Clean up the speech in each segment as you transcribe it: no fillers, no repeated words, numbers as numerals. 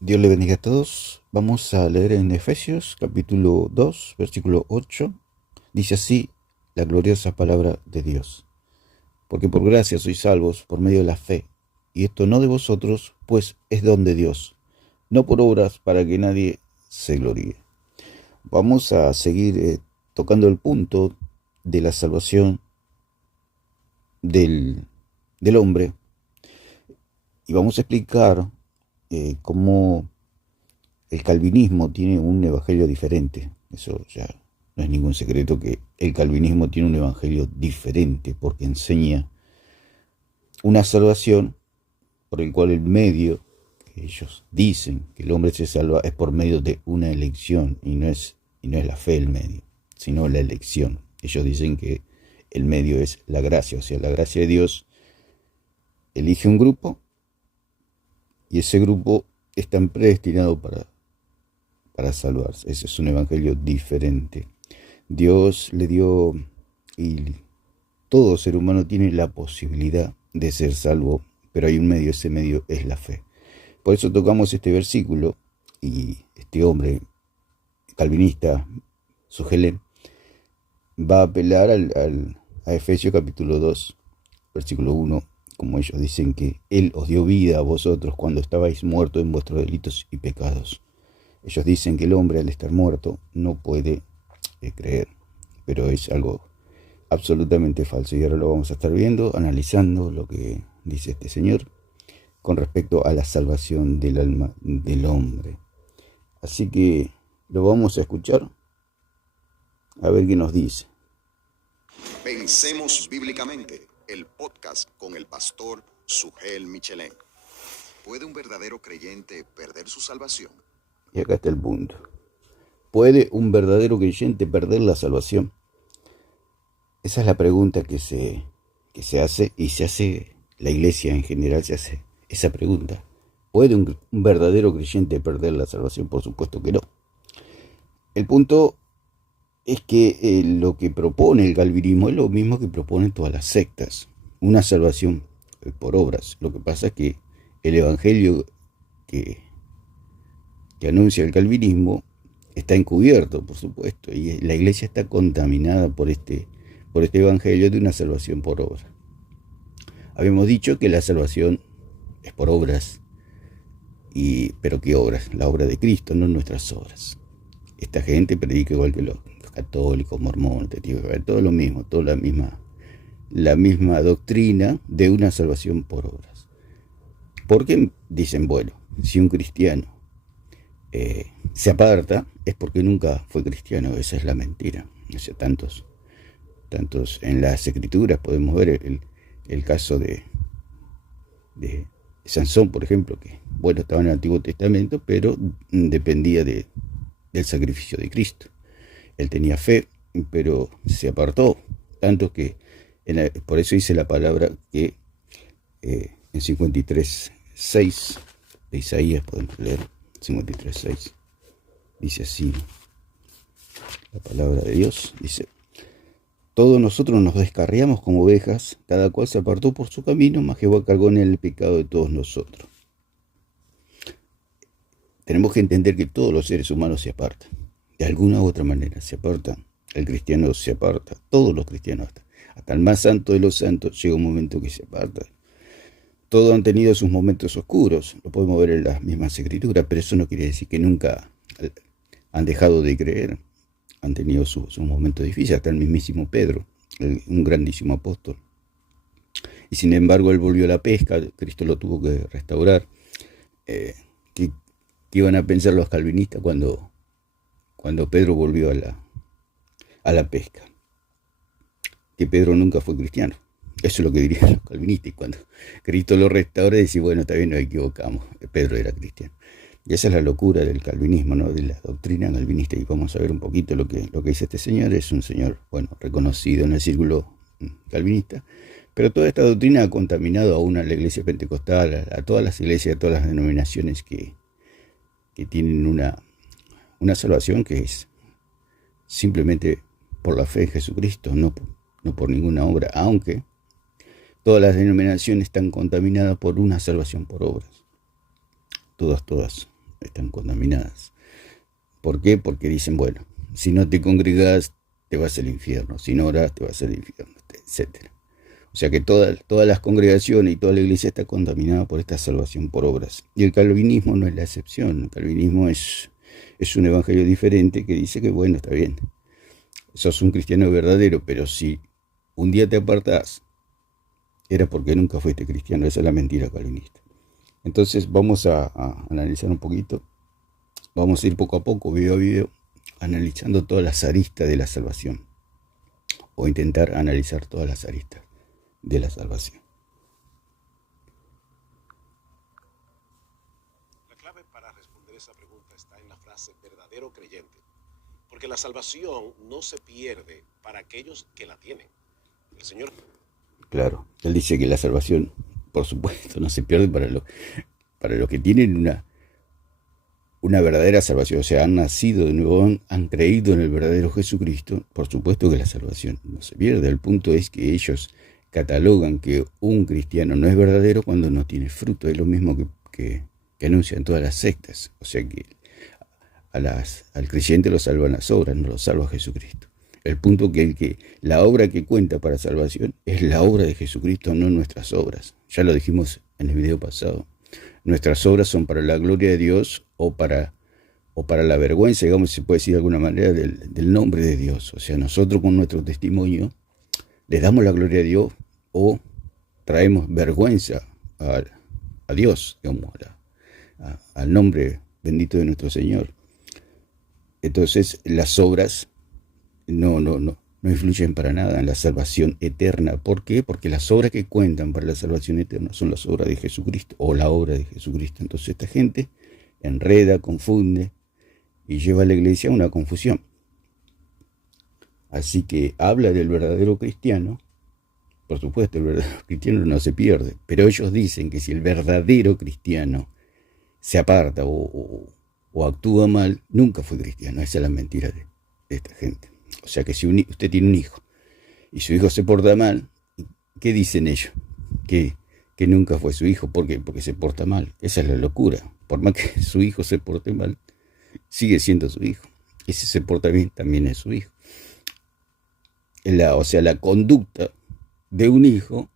Dios le bendiga a todos. Vamos a leer en Efesios capítulo 2, versículo 8. Dice así la gloriosa palabra de Dios. Porque por gracia sois salvos por medio de la fe. Y esto no de vosotros, pues es don de Dios. No por obras para que nadie se gloríe. Vamos a seguir tocando el punto de la salvación del hombre. Y vamos a explicar cómo el calvinismo tiene un evangelio diferente. Eso ya no es ningún secreto que el calvinismo tiene un evangelio diferente porque enseña una salvación por el cual el medio que ellos dicen que el hombre se salva es por medio de una elección y no es la fe el medio, sino la elección. Ellos dicen que el medio es la gracia, o sea, la gracia de Dios elige un grupo y ese grupo está predestinado para salvarse. Ese es un evangelio diferente. Dios le dio, y todo ser humano tiene la posibilidad de ser salvo, pero hay un medio, ese medio es la fe. Por eso tocamos este versículo y este hombre calvinista, Sugelem, va a apelar a Efesios capítulo 2, versículo 1, como ellos dicen que Él os dio vida a vosotros cuando estabais muertos en vuestros delitos y pecados. Ellos dicen que el hombre al estar muerto no puede creer, pero es algo absolutamente falso. Y ahora lo vamos a estar viendo, analizando lo que dice este señor con respecto a la salvación del alma del hombre. Así que lo vamos a escuchar a ver qué nos dice. Pensemos bíblicamente, el podcast con el pastor Sugel Michelén. ¿Puede un verdadero creyente perder su salvación? Y acá está el punto. ¿Puede un verdadero creyente perder la salvación? Esa es la pregunta que se hace, y se hace la iglesia en general, se hace esa pregunta. ¿Puede un verdadero creyente perder la salvación? Por supuesto que no. El punto es que lo que propone el calvinismo es lo mismo que proponen todas las sectas. Una salvación por obras. Lo que pasa es que el evangelio que anuncia el calvinismo está encubierto, por supuesto, y la iglesia está contaminada por este evangelio de una salvación por obra. Habíamos dicho que la salvación es por obras, pero ¿qué obras? La obra de Cristo, no nuestras obras. Esta gente predica igual que los católicos, mormones, testigos, todo lo mismo, toda la misma doctrina de una salvación por obras. Porque dicen, bueno, si un cristiano se aparta, es porque nunca fue cristiano. Esa es la mentira. O sea, tantos en las escrituras podemos ver el caso de Sansón, por ejemplo, que bueno, estaba en el Antiguo Testamento, pero dependía del sacrificio de Cristo. Él tenía fe, pero se apartó, tanto que por eso dice la palabra que en 53:6 de Isaías, podemos leer 53:6, dice así la palabra de Dios, dice: todos nosotros nos descarriamos como ovejas, cada cual se apartó por su camino, mas Jehová cargó en él el pecado de todos nosotros. Tenemos que entender que todos los seres humanos se apartan, de alguna u otra manera se apartan. El cristiano se aparta, todos los cristianos, hasta el más santo de los santos, llega un momento que se aparta. Todos han tenido sus momentos oscuros, lo podemos ver en las mismas escrituras, pero eso no quiere decir que nunca han dejado de creer. Han tenido sus momentos difíciles, hasta el mismísimo Pedro, un grandísimo apóstol. Y sin embargo él volvió a la pesca, Cristo lo tuvo que restaurar. ¿Qué iban a pensar los calvinistas cuando Pedro volvió a la pesca? Que Pedro nunca fue cristiano. Eso es lo que dirían los calvinistas. Y cuando Cristo lo restaura, dice, bueno, está bien, nos equivocamos, Pedro era cristiano. Y esa es la locura del calvinismo, ¿no? De la doctrina calvinista. Y vamos a ver un poquito lo que dice este señor. Es un señor, bueno, reconocido en el círculo calvinista. Pero toda esta doctrina ha contaminado aún a la iglesia pentecostal, a todas las iglesias, a todas las denominaciones que tienen una salvación que es simplemente por la fe en Jesucristo, no por ninguna obra. Aunque todas las denominaciones están contaminadas por una salvación por obras. Todas. están contaminadas. ¿Por qué? Porque dicen, bueno, si no te congregás, te vas al infierno, si no orás, te vas al infierno, etc. O sea que todas las congregaciones y toda la iglesia está contaminada por esta salvación por obras. Y el calvinismo no es la excepción. El calvinismo es un evangelio diferente que dice que, bueno, está bien, sos un cristiano verdadero, pero si un día te apartás, era porque nunca fuiste cristiano. Esa es la mentira calvinista. Entonces vamos a analizar un poquito. Vamos a ir poco a poco, video a video, analizando todas las aristas de la salvación. O intentar analizar todas las aristas de la salvación. La clave para responder esa pregunta está en la frase verdadero creyente. Porque la salvación no se pierde para aquellos que la tienen. El Señor... Claro, él dice que la salvación, por supuesto, no se pierde para los que tienen una verdadera salvación, o sea, han nacido de nuevo, han creído en el verdadero Jesucristo. Por supuesto que la salvación no se pierde. El punto es que ellos catalogan que un cristiano no es verdadero cuando no tiene fruto. Es lo mismo que anuncian todas las sectas. O sea que al creyente lo salvan las obras, no lo salva Jesucristo. El punto que la obra que cuenta para salvación es la obra de Jesucristo, no nuestras obras. Ya lo dijimos en el video pasado. Nuestras obras son para la gloria de Dios o para la vergüenza, digamos, se puede decir de alguna manera, del nombre de Dios. O sea, nosotros con nuestro testimonio le damos la gloria a Dios o traemos vergüenza a Dios, digamos, al nombre bendito de nuestro Señor. Entonces, las obras no influyen para nada en la salvación eterna. ¿Por qué? Porque las obras que cuentan para la salvación eterna son las obras de Jesucristo o la obra de Jesucristo. Entonces esta gente enreda, confunde y lleva a la iglesia a una confusión. Así que habla del verdadero cristiano. Por supuesto, el verdadero cristiano no se pierde, pero ellos dicen que si el verdadero cristiano se aparta o actúa mal, nunca fue cristiano. Esa es la mentira de esta gente. O sea que si usted tiene un hijo y su hijo se porta mal, ¿qué dicen ellos? Que nunca fue su hijo. ¿Por qué? Porque se porta mal. Esa es la locura. Por más que su hijo se porte mal, sigue siendo su hijo. Y si se porta bien, también es su hijo. O sea, la conducta de un hijo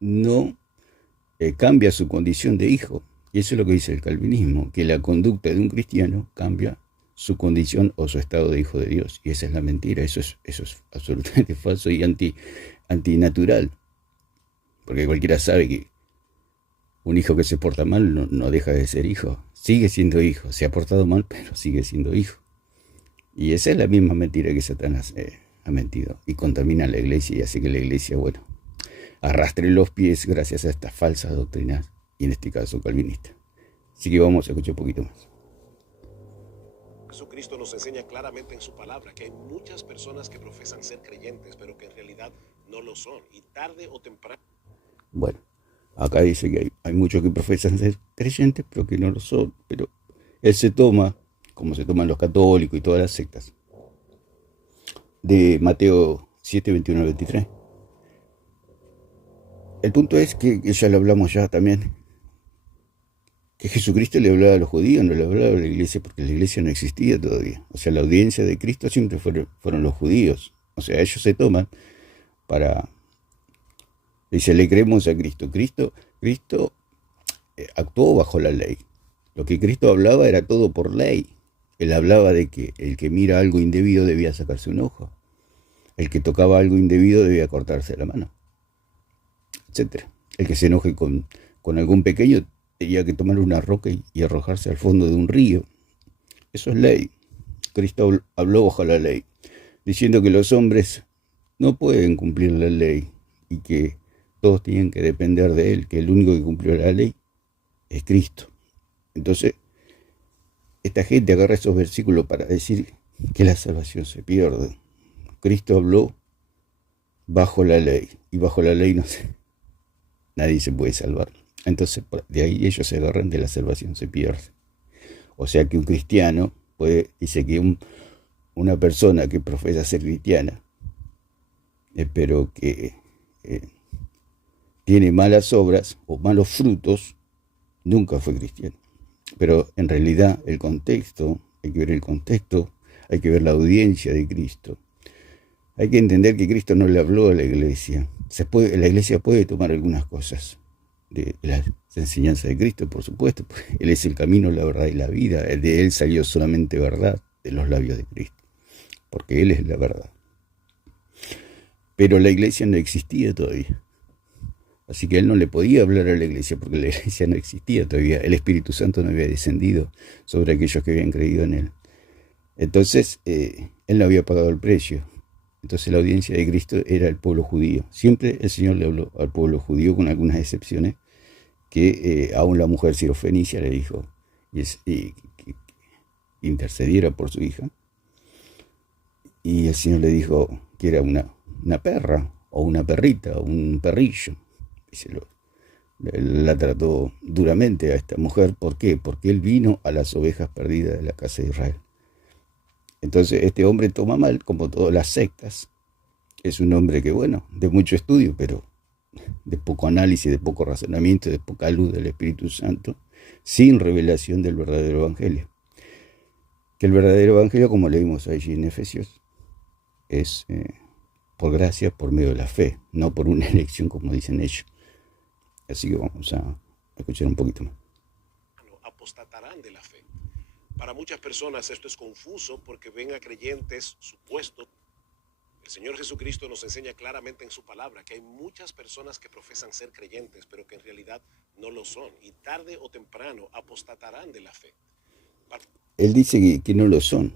no cambia su condición de hijo. Y eso es lo que dice el calvinismo, que la conducta de un cristiano cambia su condición o su estado de hijo de Dios. Y esa es la mentira. Eso es absolutamente falso y antinatural. Porque cualquiera sabe que un hijo que se porta mal no deja de ser hijo. Sigue siendo hijo. Se ha portado mal, pero sigue siendo hijo. Y esa es la misma mentira que Satanás ha mentido. Y contamina a la iglesia y hace que la iglesia, bueno, arrastre los pies gracias a estas falsas doctrinas. Y en este caso calvinista. Así que vamos a escuchar un poquito más. Jesucristo nos enseña claramente en su palabra que hay muchas personas que profesan ser creyentes, pero que en realidad no lo son. Y tarde o temprano... Bueno, acá dice que hay muchos que profesan ser creyentes, pero que no lo son. Pero él se toma, como se toman los católicos y todas las sectas, de Mateo 7, 21 al 23. El punto es que ya lo hablamos ya también, que Jesucristo le hablaba a los judíos, no le hablaba a la iglesia, porque la iglesia no existía todavía. O sea, la audiencia de Cristo siempre fueron los judíos. O sea, ellos se toman para... Dice, le creemos a Cristo. Cristo actuó bajo la ley. Lo que Cristo hablaba era todo por ley. Él hablaba de que el que mira algo indebido debía sacarse un ojo. El que tocaba algo indebido debía cortarse la mano, etc. El que se enoje con algún pequeño tenía que tomar una roca y arrojarse al fondo de un río. Eso es ley. Cristo habló bajo la ley, diciendo que los hombres no pueden cumplir la ley y que todos tienen que depender de él, que el único que cumplió la ley es Cristo. Entonces, esta gente agarra esos versículos para decir que la salvación se pierde. Cristo habló bajo la ley, y bajo la ley nadie se puede salvar. Entonces, de ahí ellos se agarran de la salvación se pierde. O sea que un cristiano dice que una persona que profesa ser cristiana, pero que tiene malas obras o malos frutos, nunca fue cristiano. Pero en realidad el contexto, hay que ver el contexto, hay que ver la audiencia de Cristo. Hay que entender que Cristo no le habló a la iglesia. La iglesia puede tomar algunas cosas de las enseñanzas de Cristo, por supuesto. Él es el camino, la verdad y la vida. De Él salió solamente verdad de los labios de Cristo, porque Él es la verdad. Pero la iglesia no existía todavía. Así que Él no le podía hablar a la iglesia porque la iglesia no existía todavía. El Espíritu Santo no había descendido sobre aquellos que habían creído en Él. Entonces, Él no había pagado el precio. Entonces la audiencia de Cristo era el pueblo judío. Siempre el Señor le habló al pueblo judío, con algunas excepciones, que aún la mujer sirofenicia le dijo que intercediera por su hija. Y el Señor le dijo que era una perra, o una perrita, o un perrillo. La trató duramente a esta mujer. ¿Por qué? Porque Él vino a las ovejas perdidas de la casa de Israel. Entonces este hombre toma mal, como todas las sectas. Es un hombre que, bueno, de mucho estudio, pero de poco análisis, de poco razonamiento, de poca luz del Espíritu Santo, sin revelación del verdadero evangelio. Que el verdadero evangelio, como leímos allí en Efesios, es por gracia, por medio de la fe, no por una elección como dicen ellos. Así que vamos a escuchar un poquito más. Apostatarán de la fe. Para muchas personas esto es confuso porque ven a creyentes supuestos. El Señor Jesucristo nos enseña claramente en su palabra que hay muchas personas que profesan ser creyentes, pero que en realidad no lo son. Y tarde o temprano apostatarán de la fe. Él dice que no lo son.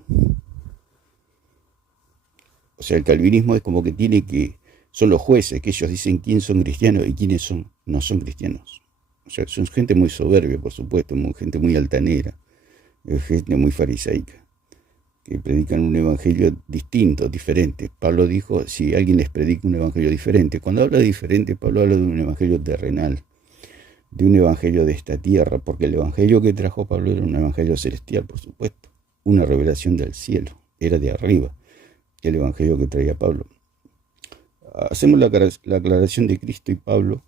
O sea, el calvinismo es como que son los jueces, que ellos dicen quién son cristianos y quiénes no son cristianos. O sea, son gente muy soberbia, por supuesto, gente muy altanera, gente muy farisaica, que predican un evangelio distinto, diferente. Pablo dijo, si alguien les predica un evangelio diferente, cuando habla de diferente, Pablo habla de un evangelio terrenal, de un evangelio de esta tierra, porque el evangelio que trajo Pablo era un evangelio celestial, por supuesto, una revelación del cielo, era de arriba, el evangelio que traía Pablo. Hacemos la aclaración de Cristo y Pablo,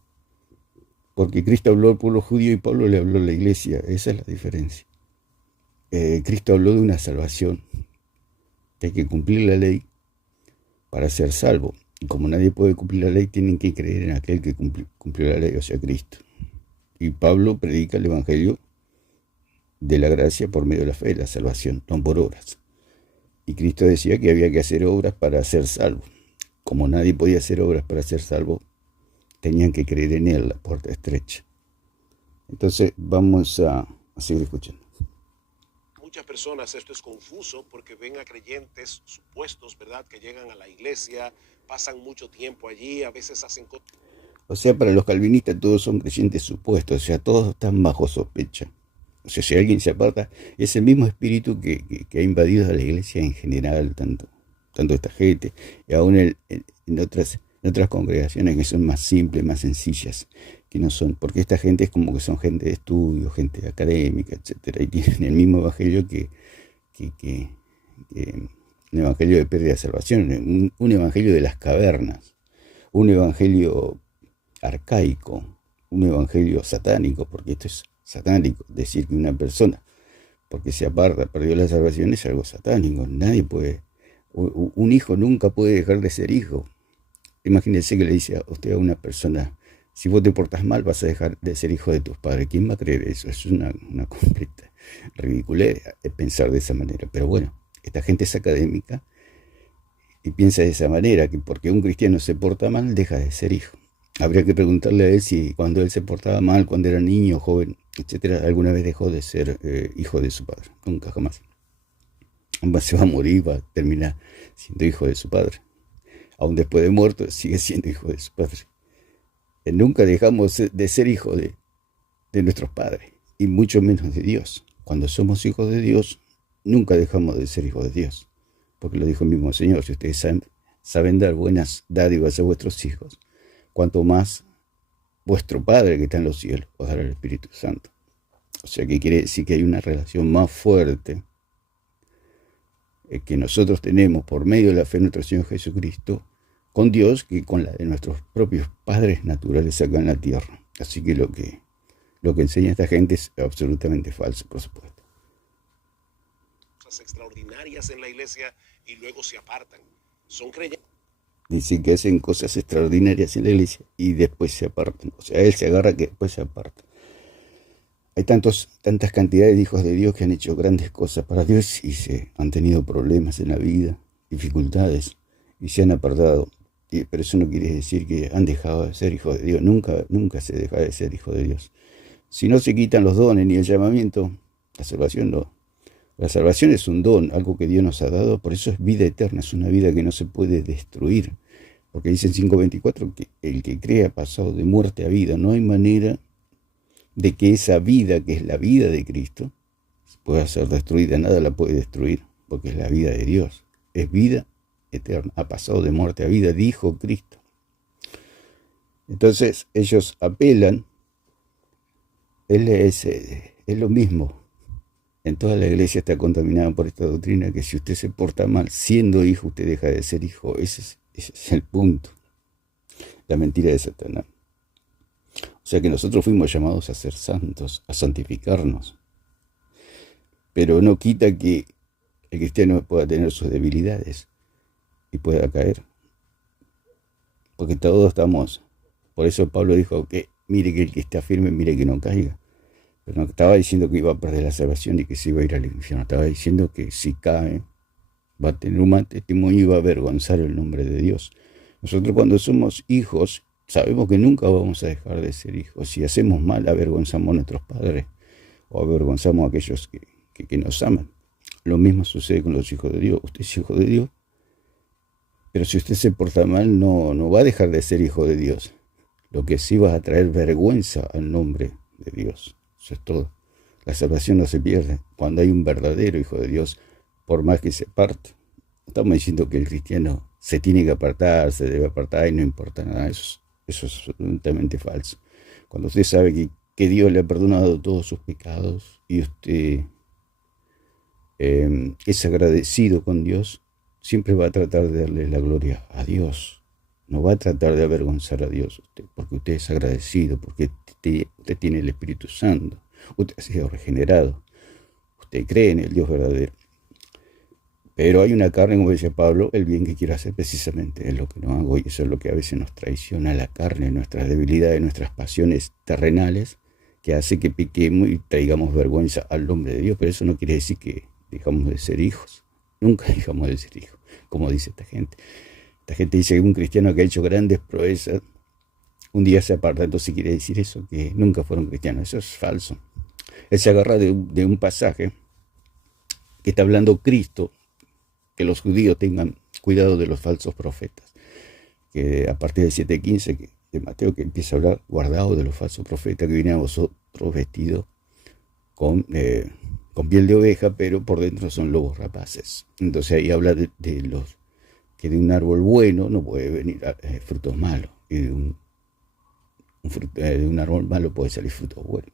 porque Cristo habló al pueblo judío y Pablo le habló a la iglesia. Esa es la diferencia. Cristo habló de una salvación, que hay que cumplir la ley para ser salvo. Y como nadie puede cumplir la ley, tienen que creer en aquel que cumplió la ley, o sea, Cristo. Y Pablo predica el evangelio de la gracia por medio de la fe, la salvación, no por obras. Y Cristo decía que había que hacer obras para ser salvo. Como nadie podía hacer obras para ser salvo, tenían que creer en Él, la puerta estrecha. Entonces vamos a seguir escuchando. Muchas personas esto es confuso porque ven a creyentes supuestos, ¿verdad?, que llegan a la iglesia, pasan mucho tiempo allí, a veces hacen cosas. O sea, para los calvinistas todos son creyentes supuestos, o sea, todos están bajo sospecha. O sea, si alguien se aparta, es el mismo espíritu que ha invadido a la iglesia en general, tanto esta gente, y aún en otras congregaciones que son más simples, más sencillas, que no son, porque esta gente es como que son gente de estudio, gente académica, etcétera, y tienen el mismo evangelio que un evangelio de pérdida de salvación, un evangelio de las cavernas, un evangelio arcaico, un evangelio satánico, porque esto es satánico, decir que una persona, porque se aparta, perdió la salvación, es algo satánico. Nadie puede, un hijo nunca puede dejar de ser hijo. Imagínense que le dice a usted a una persona, si vos te portas mal vas a dejar de ser hijo de tus padres. ¿Quién va a creer eso? Es una completa ridiculez pensar de esa manera. Pero bueno, esta gente es académica y piensa de esa manera, que porque un cristiano se porta mal, deja de ser hijo. Habría que preguntarle a él si cuando él se portaba mal, cuando era niño, joven, etcétera, alguna vez dejó de ser hijo de su padre. Nunca, jamás. Se va a morir, va a terminar siendo hijo de su padre. Aún después de muerto, sigue siendo hijo de su padre. Nunca dejamos de ser hijo de nuestros padres, y mucho menos de Dios. Cuando somos hijos de Dios, nunca dejamos de ser hijos de Dios. Porque lo dijo el mismo Señor, si ustedes saben dar buenas dádivas a vuestros hijos, cuanto más vuestro Padre que está en los cielos os dará el Espíritu Santo. O sea que quiere decir que hay una relación más fuerte que nosotros tenemos por medio de la fe en nuestro Señor Jesucristo con Dios que con la de nuestros propios padres naturales acá en la tierra. Así que lo Lo que enseña esta gente es absolutamente falso, por supuesto. Cosas extraordinarias en la iglesia y luego se apartan. Son creyentes. Dicen que hacen cosas extraordinarias en la iglesia y después se apartan. O sea, él se agarra que después se aparta. Hay tantas cantidades de hijos de Dios que han hecho grandes cosas para Dios y se han tenido problemas en la vida, dificultades, y se han apartado. Pero eso no quiere decir que han dejado de ser hijos de Dios. Nunca se deja de ser hijo de Dios. Si no se quitan los dones ni el llamamiento, la salvación no. La salvación es un don, algo que Dios nos ha dado, por eso es vida eterna, es una vida que no se puede destruir. Porque dice en 5:24 que el que cree ha pasado de muerte a vida. No hay manera de que esa vida, que es la vida de Cristo, pueda ser destruida. Nada la puede destruir, porque es la vida de Dios. Es vida eterna, ha pasado de muerte a vida, dijo Cristo. Entonces ellos apelan, es lo mismo. En toda la iglesia está contaminada por esta doctrina que si usted se porta mal, siendo hijo, usted deja de ser hijo. Ese es el punto. La mentira de Satanás. O sea que nosotros fuimos llamados a ser santos, a santificarnos. Pero no quita que el cristiano pueda tener sus debilidades y pueda caer. Porque todos estamos. Por eso Pablo dijo que mire que el que está firme, mire que no caiga. Pero no estaba diciendo que iba a perder la salvación y que se iba a ir al infierno. Estaba diciendo que si cae, va a tener un mal testimonio y va a avergonzar el nombre de Dios. Nosotros cuando somos hijos, sabemos que nunca vamos a dejar de ser hijos. Si hacemos mal, avergonzamos a nuestros padres o avergonzamos a aquellos que nos aman. Lo mismo sucede con los hijos de Dios. Usted es hijo de Dios, pero si usted se porta mal, no va a dejar de ser hijo de Dios. Lo que sí va a traer vergüenza al nombre de Dios. Eso es todo. La salvación no se pierde. Cuando hay un verdadero hijo de Dios, por más que se aparte. No estamos diciendo que el cristiano se tiene que apartar, se debe apartar y no importa nada. Eso es absolutamente falso. Cuando usted sabe que Dios le ha perdonado todos sus pecados y usted es agradecido con Dios, siempre va a tratar de darle la gloria a Dios. No va a tratar de avergonzar a Dios, porque usted es agradecido, porque usted tiene el Espíritu Santo, usted ha sido regenerado, usted cree en el Dios verdadero. Pero hay una carne, como decía Pablo, el bien que quiero hacer precisamente es lo que no hago, y eso es lo que a veces nos traiciona la carne, nuestras debilidades, nuestras pasiones terrenales, que hace que pequemos y traigamos vergüenza al nombre de Dios. Pero eso no quiere decir que dejamos de ser hijos. Nunca dejamos de ser hijos, como dice esta gente. Esta gente dice que un cristiano que ha hecho grandes proezas, un día se aparta. Entonces quiere decir eso, que nunca fueron cristianos. Eso es falso. Él se agarra de un pasaje que está hablando Cristo, que los judíos tengan cuidado de los falsos profetas. Que a partir del 7:15 de Mateo, que empieza a hablar, guardaos de los falsos profetas que vienen a vosotros vestidos con piel de oveja, pero por dentro son lobos rapaces. Entonces ahí habla de los que de un árbol bueno no puede venir frutos malos, y de un árbol malo puede salir frutos buenos.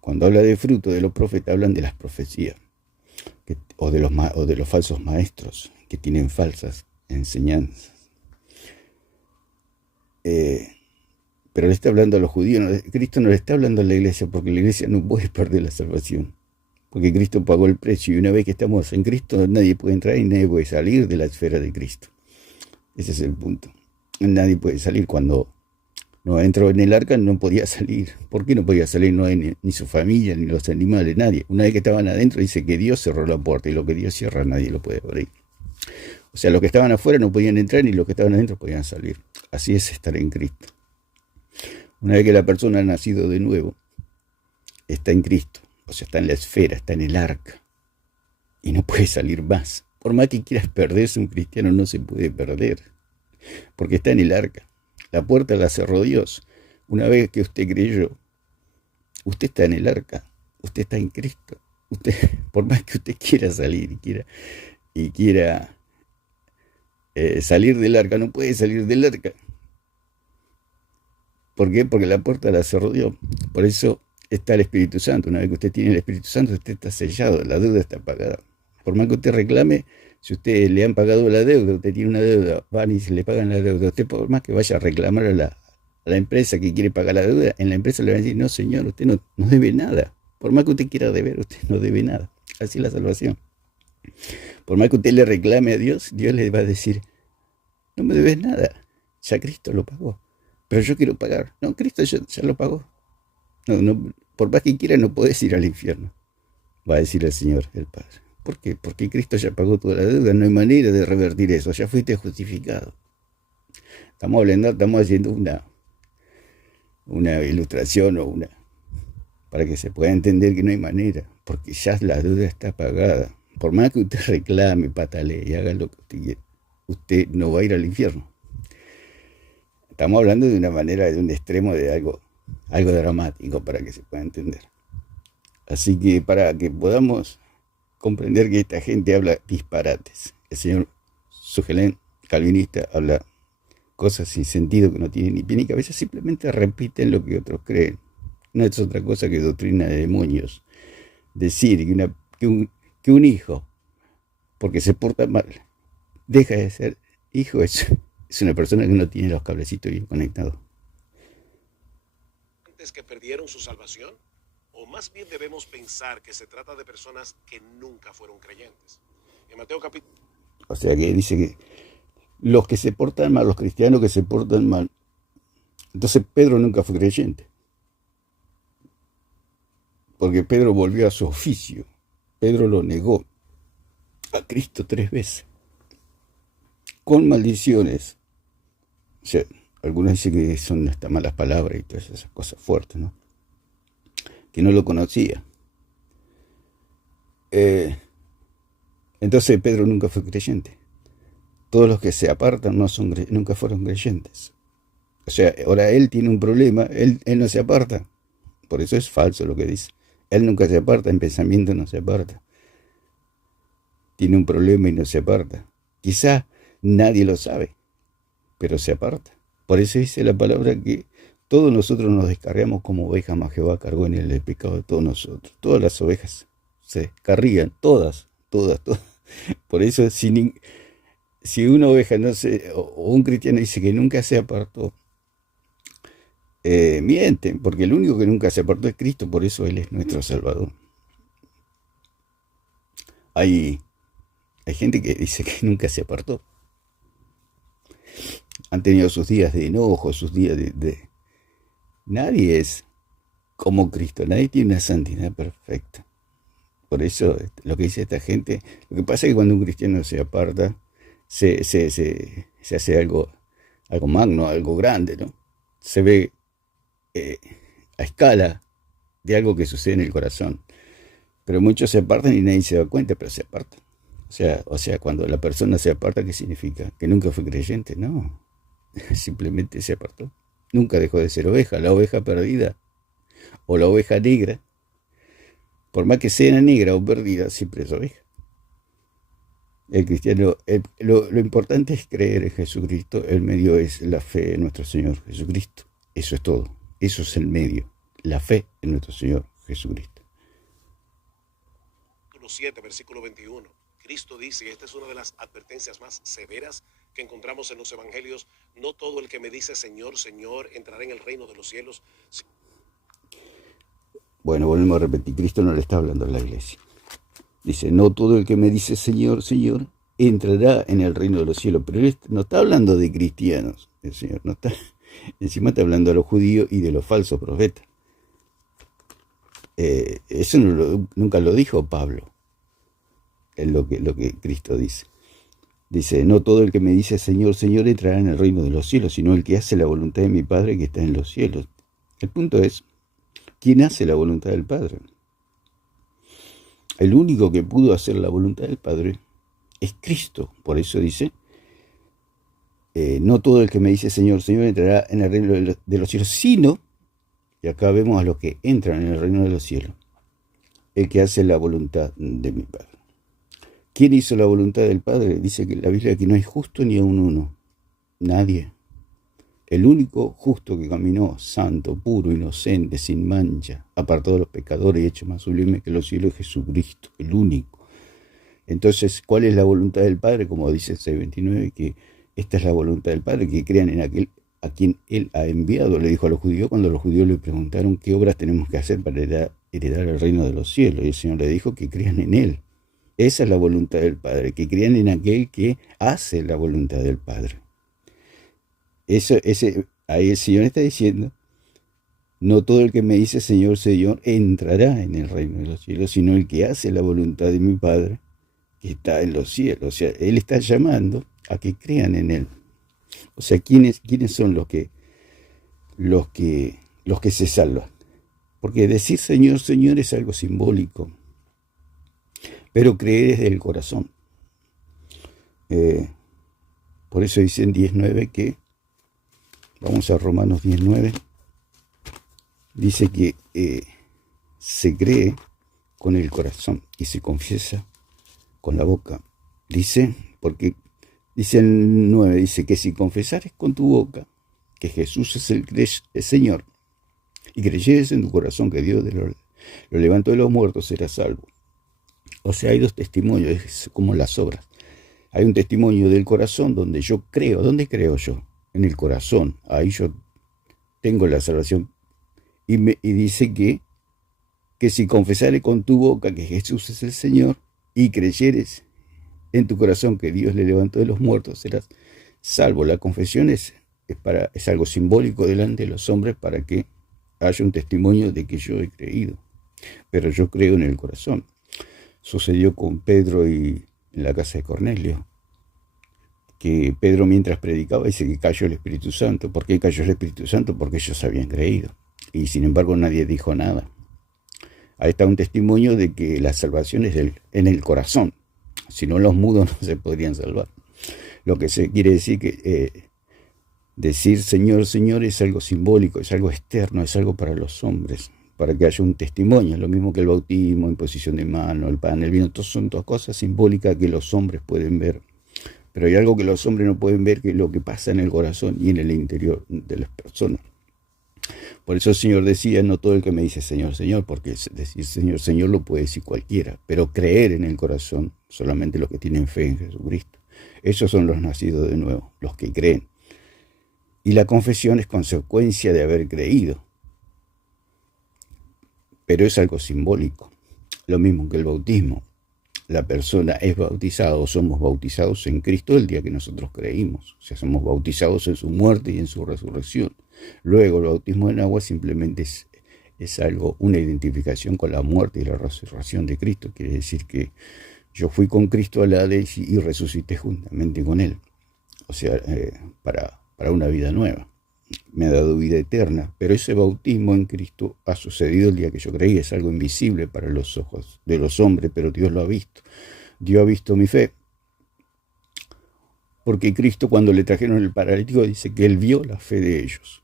Cuando habla de fruto de los profetas, hablan de las profecías, o de los falsos maestros que tienen falsas enseñanzas. Pero le está hablando a los judíos. Cristo no le está hablando a la iglesia, porque la iglesia no puede perder la salvación, porque Cristo pagó el precio, y una vez que estamos en Cristo, nadie puede entrar y nadie puede salir de la esfera de Cristo. Ese es el punto. Nadie puede salir. Cuando no entró en el arca, no podía salir. ¿Por qué no podía salir? No hay ni su familia, ni los animales, nadie. Una vez que estaban adentro, dice que Dios cerró la puerta, y lo que Dios cierra, nadie lo puede abrir. O sea, los que estaban afuera no podían entrar, ni los que estaban adentro podían salir. Así es estar en Cristo. Una vez que la persona ha nacido de nuevo, está en Cristo. O sea, está en la esfera, está en el arca, y no puede salir más. Por más que quieras perderse, un cristiano no se puede perder, porque está en el arca. La puerta la cerró Dios. Una vez que usted creyó, usted está en el arca, usted está en Cristo. Usted, por más que usted quiera salir y quiera salir del arca, no puede salir del arca. ¿Por qué? Porque la puerta la cerró Dios. Por eso está el Espíritu Santo. Una vez que usted tiene el Espíritu Santo, usted está sellado, la deuda está pagada. Por más que usted reclame, si usted le han pagado la deuda, usted tiene una deuda, van y se le pagan la deuda. Usted, por más que vaya a reclamar a la empresa que quiere pagar la deuda, en la empresa le van a decir, no señor, usted no debe nada. Por más que usted quiera deber, usted no debe nada. Así es la salvación. Por más que usted le reclame a Dios, Dios le va a decir, no me debes nada, ya Cristo lo pagó. Pero yo quiero pagar. No, Cristo ya lo pagó. No, por más que quiera no podés ir al infierno, va a decir el Señor, el Padre. ¿Por qué? Porque Cristo ya pagó toda la deuda, no hay manera de revertir eso, ya fuiste justificado. Estamos haciendo una ilustración para que se pueda entender que no hay manera, porque ya la deuda está pagada. Por más que usted reclame, patalee y haga lo que usted quiera, usted no va a ir al infierno. Estamos hablando de una manera, de un extremo de algo dramático para que se pueda entender. Así que para que podamos comprender que esta gente habla disparates, el señor Sugelén, calvinista, habla cosas sin sentido que no tienen ni pie ni cabeza, simplemente repiten lo que otros creen. No es otra cosa que doctrina de demonios. Decir que un hijo, porque se porta mal, deja de ser hijo, es una persona que no tiene los cablecitos bien conectados. ¿Que perdieron su salvación? ¿O más bien debemos pensar que se trata de personas que nunca fueron creyentes? En Mateo capítulo... O sea que dice que los que se portan mal, los cristianos que se portan mal, entonces Pedro nunca fue creyente. Porque Pedro volvió a su oficio. Pedro lo negó a Cristo 3 veces. Con maldiciones. O sea, algunos dicen que son hasta malas palabras y todas esas cosas fuertes, ¿no? Que no lo conocía. Entonces Pedro nunca fue creyente. Todos los que se apartan nunca fueron creyentes. O sea, ahora él tiene un problema, él no se aparta. Por eso es falso lo que dice. Él nunca se aparta, en pensamiento no se aparta. Tiene un problema y no se aparta. Quizá nadie lo sabe, pero se aparta. Por eso dice la palabra que todos nosotros nos descarriamos como ovejas, mas Jehová cargó en el pecado de todos nosotros. Todas las ovejas se descarrían, todas. Por eso si una oveja o un cristiano dice que nunca se apartó, mienten, porque el único que nunca se apartó es Cristo, por eso Él es nuestro Salvador. Hay gente que dice que nunca se apartó. Han tenido sus días de enojo, sus días de... Nadie es como Cristo, nadie tiene una santidad perfecta. Por eso lo que dice esta gente, lo que pasa es que cuando un cristiano se aparta, se hace algo magno, algo grande, ¿no? Se ve a escala de algo que sucede en el corazón. Pero muchos se apartan y nadie se da cuenta, pero se apartan. O sea, cuando la persona se aparta, ¿qué significa? ¿Que nunca fue creyente? No, simplemente se apartó. Nunca dejó de ser oveja, la oveja perdida o la oveja negra. Por más que sea negra o perdida, siempre es oveja. El cristiano, lo importante es creer en Jesucristo. El medio es la fe en nuestro Señor Jesucristo. Eso es todo. Eso es el medio. La fe en nuestro Señor Jesucristo. Capítulo 7, versículo 21. Cristo dice, y esta es una de las advertencias más severas que encontramos en los evangelios: no todo el que me dice Señor, Señor, entrará en el reino de los cielos. Bueno, volvemos a repetir, Cristo no le está hablando a la iglesia. Dice, no todo el que me dice Señor, Señor, entrará en el reino de los cielos. Pero él no está hablando de cristianos, el Señor no está. Encima está hablando a los judíos y de los falsos profetas. Eso nunca lo dijo Pablo. Es lo que Cristo dice. Dice, no todo el que me dice Señor, Señor, entrará en el reino de los cielos, sino el que hace la voluntad de mi Padre que está en los cielos. El punto es, ¿quién hace la voluntad del Padre? El único que pudo hacer la voluntad del Padre es Cristo. Por eso dice, no todo el que me dice Señor, Señor, entrará en el reino de los cielos, sino, y acá vemos a los que entran en el reino de los cielos, el que hace la voluntad de mi Padre. ¿Quién hizo la voluntad del Padre? Dice que la Biblia que no hay justo ni aun uno. Nadie. El único justo que caminó, santo, puro, inocente, sin mancha, apartado de los pecadores y hecho más sublime que los cielos, es Jesucristo, el único. Entonces, ¿cuál es la voluntad del Padre? Como dice el C29, que esta es la voluntad del Padre, que crean en aquel a quien Él ha enviado, le dijo a los judíos cuando los judíos le preguntaron qué obras tenemos que hacer para heredar el reino de los cielos. Y el Señor le dijo que crean en Él. Esa es la voluntad del Padre, que crean en aquel que hace la voluntad del Padre. Ahí el Señor está diciendo, no todo el que me dice Señor, Señor, entrará en el reino de los cielos, sino el que hace la voluntad de mi Padre, que está en los cielos. O sea, Él está llamando a que crean en Él. O sea, ¿quiénes son los que se salvan? Porque decir Señor, Señor es algo simbólico, pero creer es del corazón. Por eso dice en 10:9 que, vamos a Romanos 10:9, dice que se cree con el corazón y se confiesa con la boca. Dice, porque dice el 9, dice que si confesares con tu boca que Jesús es el Señor y creyeres en tu corazón que Dios lo levantó de los muertos, serás salvo. O sea, hay dos testimonios, es como las obras. Hay un testimonio del corazón donde yo creo. ¿Dónde creo yo? En el corazón. Ahí yo tengo la salvación. Y dice que si confesares con tu boca que Jesús es el Señor y creyeres en tu corazón que Dios le levantó de los muertos, serás salvo. La confesión es algo simbólico delante de los hombres para que haya un testimonio de que yo he creído. Pero yo creo en el corazón. Sucedió con Pedro y en la casa de Cornelio, que Pedro mientras predicaba dice que cayó el Espíritu Santo. ¿Por qué cayó el Espíritu Santo? Porque ellos habían creído. Y sin embargo nadie dijo nada. Ahí está un testimonio de que la salvación es en el corazón. Si no, los mudos no se podrían salvar. Lo que se quiere decir que decir Señor, Señor es algo simbólico, es algo externo, es algo para los hombres, para que haya un testimonio. Lo mismo que el bautismo, imposición de mano, el pan, el vino, son todas cosas simbólicas que los hombres pueden ver. Pero hay algo que los hombres no pueden ver, que es lo que pasa en el corazón y en el interior de las personas. Por eso el Señor decía, no todo el que me dice Señor, Señor, porque decir Señor, Señor lo puede decir cualquiera, pero creer en el corazón solamente los que tienen fe en Jesucristo. Esos son los nacidos de nuevo, los que creen. Y la confesión es consecuencia de haber creído. Pero es algo simbólico. Lo mismo que el bautismo. La persona es bautizada o somos bautizados en Cristo el día que nosotros creímos. O sea, somos bautizados en su muerte y en su resurrección. Luego el bautismo en agua simplemente es algo, una identificación con la muerte y la resurrección de Cristo. Quiere decir que yo fui con Cristo al Hades y resucité juntamente con Él. O sea, para una vida nueva. Me ha dado vida eterna, pero ese bautismo en Cristo ha sucedido el día que yo creí. Es algo invisible para los ojos de los hombres, pero Dios lo ha visto. Dios ha visto mi fe. Porque Cristo, cuando le trajeron el paralítico, dice que Él vio la fe de ellos.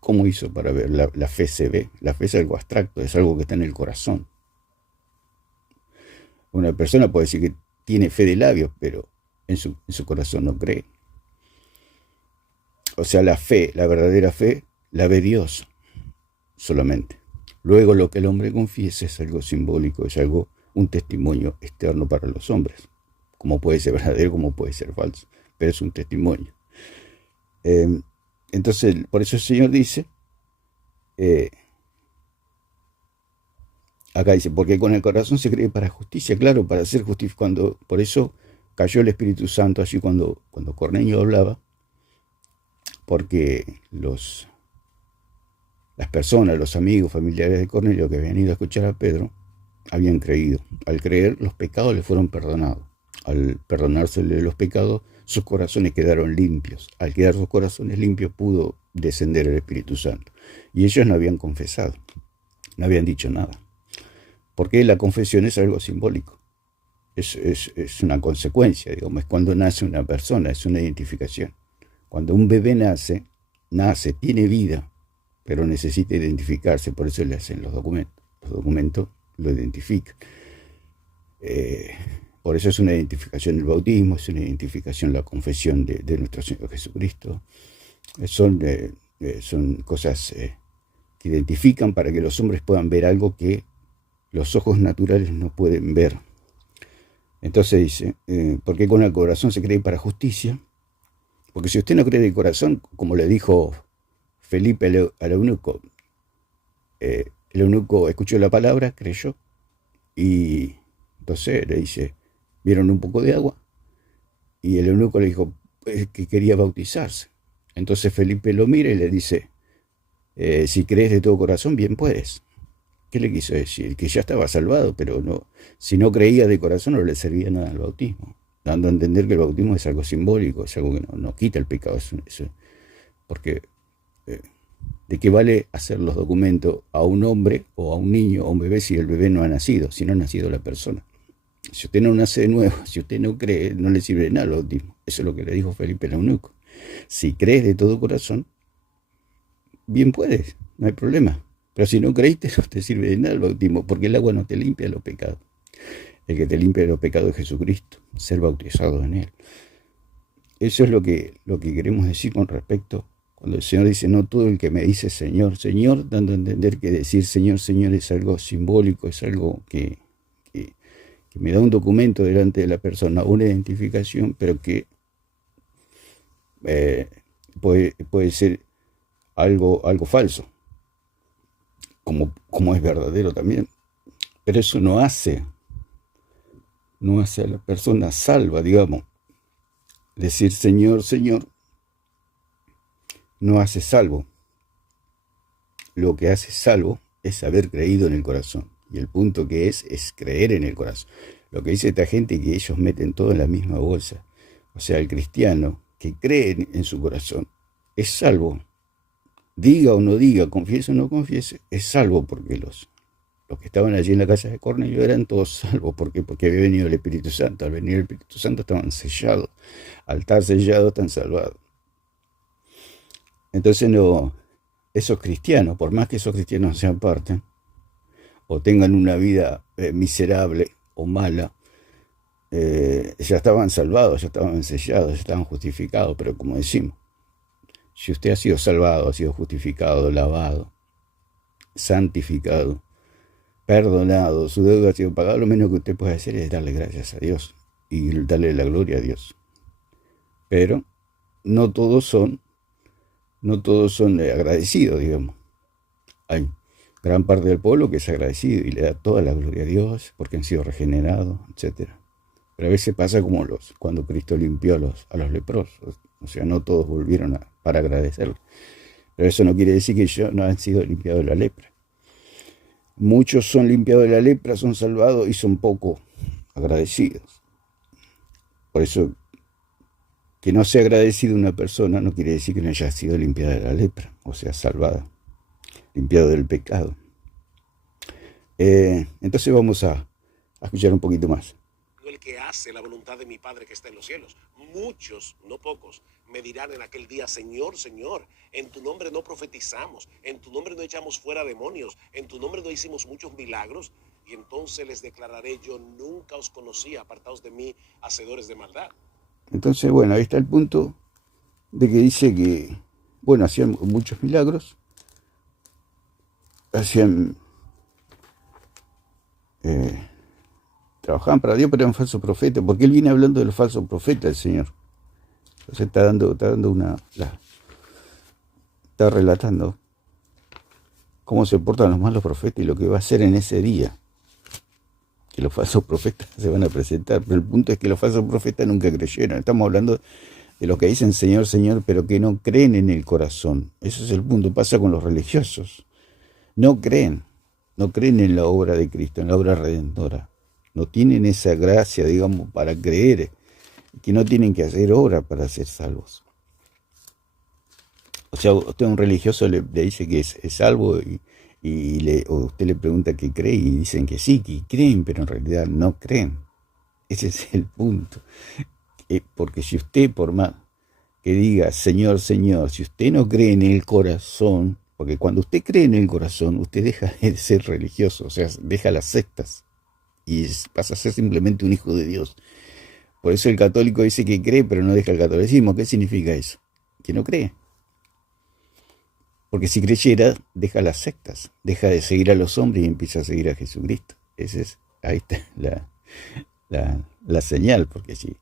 ¿Cómo hizo para ver? La fe se ve. La fe es algo abstracto, es algo que está en el corazón. Una persona puede decir que tiene fe de labios, pero en su corazón no cree. O sea, la fe, la verdadera fe, la ve Dios solamente. Luego lo que el hombre confiesa es algo simbólico, es un testimonio externo para los hombres. Como puede ser verdadero, como puede ser falso, pero es un testimonio. Entonces, por eso el Señor dice, acá dice, porque con el corazón se cree para justicia, claro, para ser justicia. Por eso cayó el Espíritu Santo allí cuando Cornelio hablaba, porque las personas, los amigos, familiares de Cornelio que habían ido a escuchar a Pedro, habían creído. Al creer, los pecados le fueron perdonados. Al perdonársele los pecados, sus corazones quedaron limpios. Al quedar sus corazones limpios, pudo descender el Espíritu Santo. Y ellos no habían confesado, no habían dicho nada. Porque la confesión es algo simbólico. Es una consecuencia, digamos, es cuando nace una persona, es una identificación. Cuando un bebé nace, tiene vida, pero necesita identificarse, por eso le hacen los documentos. Los documentos lo identifican. Por eso es una identificación el bautismo, es una identificación la confesión de nuestro Señor Jesucristo. Son cosas que identifican para que los hombres puedan ver algo que los ojos naturales no pueden ver. Entonces dice, porque con el corazón se cree para justicia, Porque si usted no cree de corazón, como le dijo Felipe al eunuco, el eunuco escuchó la palabra, creyó, y entonces le dice, ¿vieron un poco de agua? Y el eunuco le dijo que quería bautizarse. Entonces Felipe lo mira y le dice, si crees de todo corazón, bien puedes. ¿Qué le quiso decir? Que ya estaba salvado, pero no, si no creía de corazón no le servía nada al bautismo. Dando a entender que el bautismo es algo simbólico, es algo que no quita el pecado. Porque ¿de qué vale hacer los documentos a un hombre o a un niño o a un bebé si el bebé no ha nacido, si no ha nacido la persona? Si usted no nace de nuevo, si usted no cree, no le sirve de nada el bautismo. Eso es lo que le dijo Felipe el eunuco. Si crees de todo corazón, bien puedes, no hay problema. Pero si no creíste, no te sirve de nada el bautismo, porque el agua no te limpia de los pecados. El que te limpia de los pecados es Jesucristo, ser bautizado en Él. Eso es lo que queremos decir con respecto cuando el Señor dice, no todo el que me dice Señor, Señor, dando a entender que decir Señor, Señor es algo simbólico, es algo que me da un documento delante de la persona, una identificación, pero que puede ser algo falso, como es verdadero también. Pero eso no hace a la persona salva, digamos. Decir Señor, Señor, no hace salvo. Lo que hace salvo es haber creído en el corazón. Y el punto que es creer en el corazón. Lo que dice esta gente es que ellos meten todo en la misma bolsa. O sea, el cristiano que cree en su corazón es salvo. Diga o no diga, confiese o no confiese, es salvo, porque los que estaban allí en la casa de Cornelio eran todos salvos. ¿Por qué? Porque había venido el Espíritu Santo. Al venir el Espíritu Santo estaban sellados. Al estar sellados están salvados. Entonces esos cristianos, por más que esos cristianos sean parte, o tengan una vida miserable o mala, ya estaban salvados, ya estaban sellados, ya estaban justificados. Pero como decimos, si usted ha sido salvado, ha sido justificado, lavado, santificado, perdonado, su deuda ha sido pagada, lo menos que usted puede hacer es darle gracias a Dios y darle la gloria a Dios. Pero no todos son agradecidos, digamos. Hay gran parte del pueblo que es agradecido y le da toda la gloria a Dios porque han sido regenerados, etc. Pero a veces pasa como cuando Cristo limpió a los leprosos. O sea, no todos volvieron para agradecerle. Pero eso no quiere decir que ellos no han sido limpiados de la lepra. Muchos son limpiados de la lepra, son salvados y son poco agradecidos. Por eso, que no sea agradecido una persona no quiere decir que no haya sido limpiada de la lepra, o sea, salvada, limpiado del pecado. Entonces vamos a escuchar un poquito más. El que hace la voluntad de mi Padre que está en los cielos. Muchos, no pocos, me dirán en aquel día, Señor, Señor, en tu nombre no profetizamos, en tu nombre no echamos fuera demonios, en tu nombre no hicimos muchos milagros. Y entonces les declararé, yo nunca os conocí, apartaos de mí, hacedores de maldad. Entonces, bueno, ahí está el punto de que dice que, bueno, hacían muchos milagros, trabajaban para Dios, pero eran falsos profetas, porque él viene hablando de los falsos profetas, el Señor. Entonces está relatando cómo se portan los malos profetas y lo que va a hacer en ese día. Que los falsos profetas se van a presentar, pero el punto es que los falsos profetas nunca creyeron. Estamos hablando de los que dicen Señor, Señor, pero que no creen en el corazón. Ese es el punto. Pasa con los religiosos. No creen en la obra de Cristo, en la obra redentora. No tienen esa gracia, digamos, para creer, que no tienen que hacer obra para ser salvos. O sea, usted a un religioso le dice que es salvo o usted le pregunta qué cree y dicen que sí, que creen, pero en realidad no creen. Ese es el punto. Porque si usted, por más que diga Señor, Señor, si usted no cree en el corazón, porque cuando usted cree en el corazón, usted deja de ser religioso, o sea, deja las sectas y pasa a ser simplemente un hijo de Dios. Por eso el católico dice que cree, pero no deja el catolicismo. ¿Qué significa eso? Que no cree. Porque si creyera, deja las sectas, deja de seguir a los hombres y empieza a seguir a Jesucristo. Ahí está la señal, porque si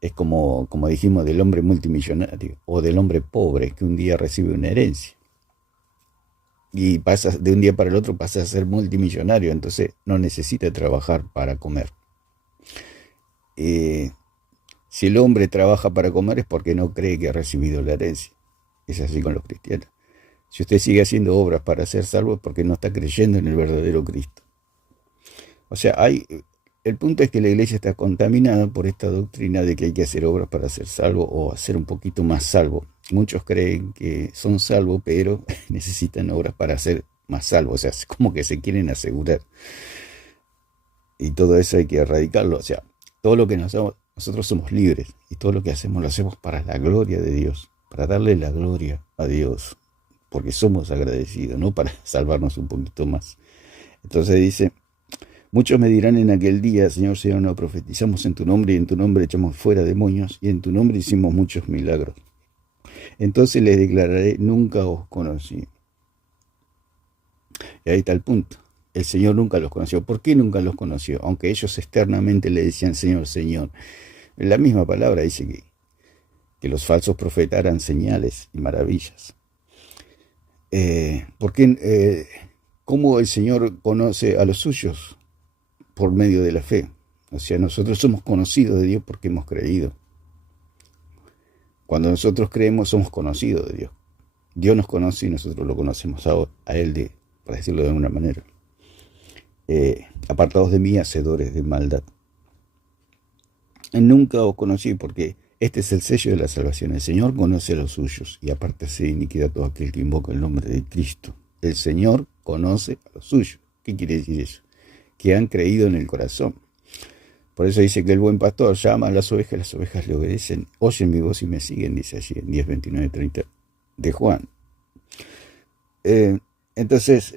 Es como dijimos del hombre multimillonario o del hombre pobre que un día recibe una herencia y pasa de un día para el otro pasa a ser multimillonario, entonces no necesita trabajar para comer. Si el hombre trabaja para comer es porque no cree que ha recibido la herencia. Es así con los cristianos. Si usted sigue haciendo obras para ser salvo es porque no está creyendo en el verdadero Cristo. O sea, el punto es que la iglesia está contaminada por esta doctrina de que hay que hacer obras para ser salvo o hacer un poquito más salvo. Muchos creen que son salvos, pero necesitan obras para ser más salvos. O sea, es como que se quieren asegurar. Y todo eso hay que erradicarlo. O sea, todo lo que nosotros somos libres y todo lo que hacemos lo hacemos para la gloria de Dios, para darle la gloria a Dios, porque somos agradecidos, no para salvarnos un poquito más. Entonces dice: muchos me dirán en aquel día, Señor, Señor, no profetizamos en tu nombre y en tu nombre echamos fuera demonios y en tu nombre hicimos muchos milagros. Entonces les declararé: nunca os conocí. Y ahí está el punto. El Señor nunca los conoció. ¿Por qué nunca los conoció? Aunque ellos externamente le decían Señor, Señor. La misma palabra dice que los falsos profetas harán señales y maravillas. ¿Cómo el Señor conoce a los suyos? Por medio de la fe. O sea, nosotros somos conocidos de Dios porque hemos creído. Cuando nosotros creemos, somos conocidos de Dios. Dios nos conoce y nosotros lo conocemos a Él, para decirlo de alguna manera. Apartados de mí, hacedores de maldad. Nunca os conocí, porque este es el sello de la salvación. El Señor conoce a los suyos y apártese de iniquidad todo aquel que invoca el nombre de Cristo. El Señor conoce a los suyos. ¿Qué quiere decir eso? Que han creído en el corazón. Por eso dice que el buen pastor llama a las ovejas le obedecen, oyen mi voz y me siguen, dice allí en 10, 29, 30 de Juan. Entonces,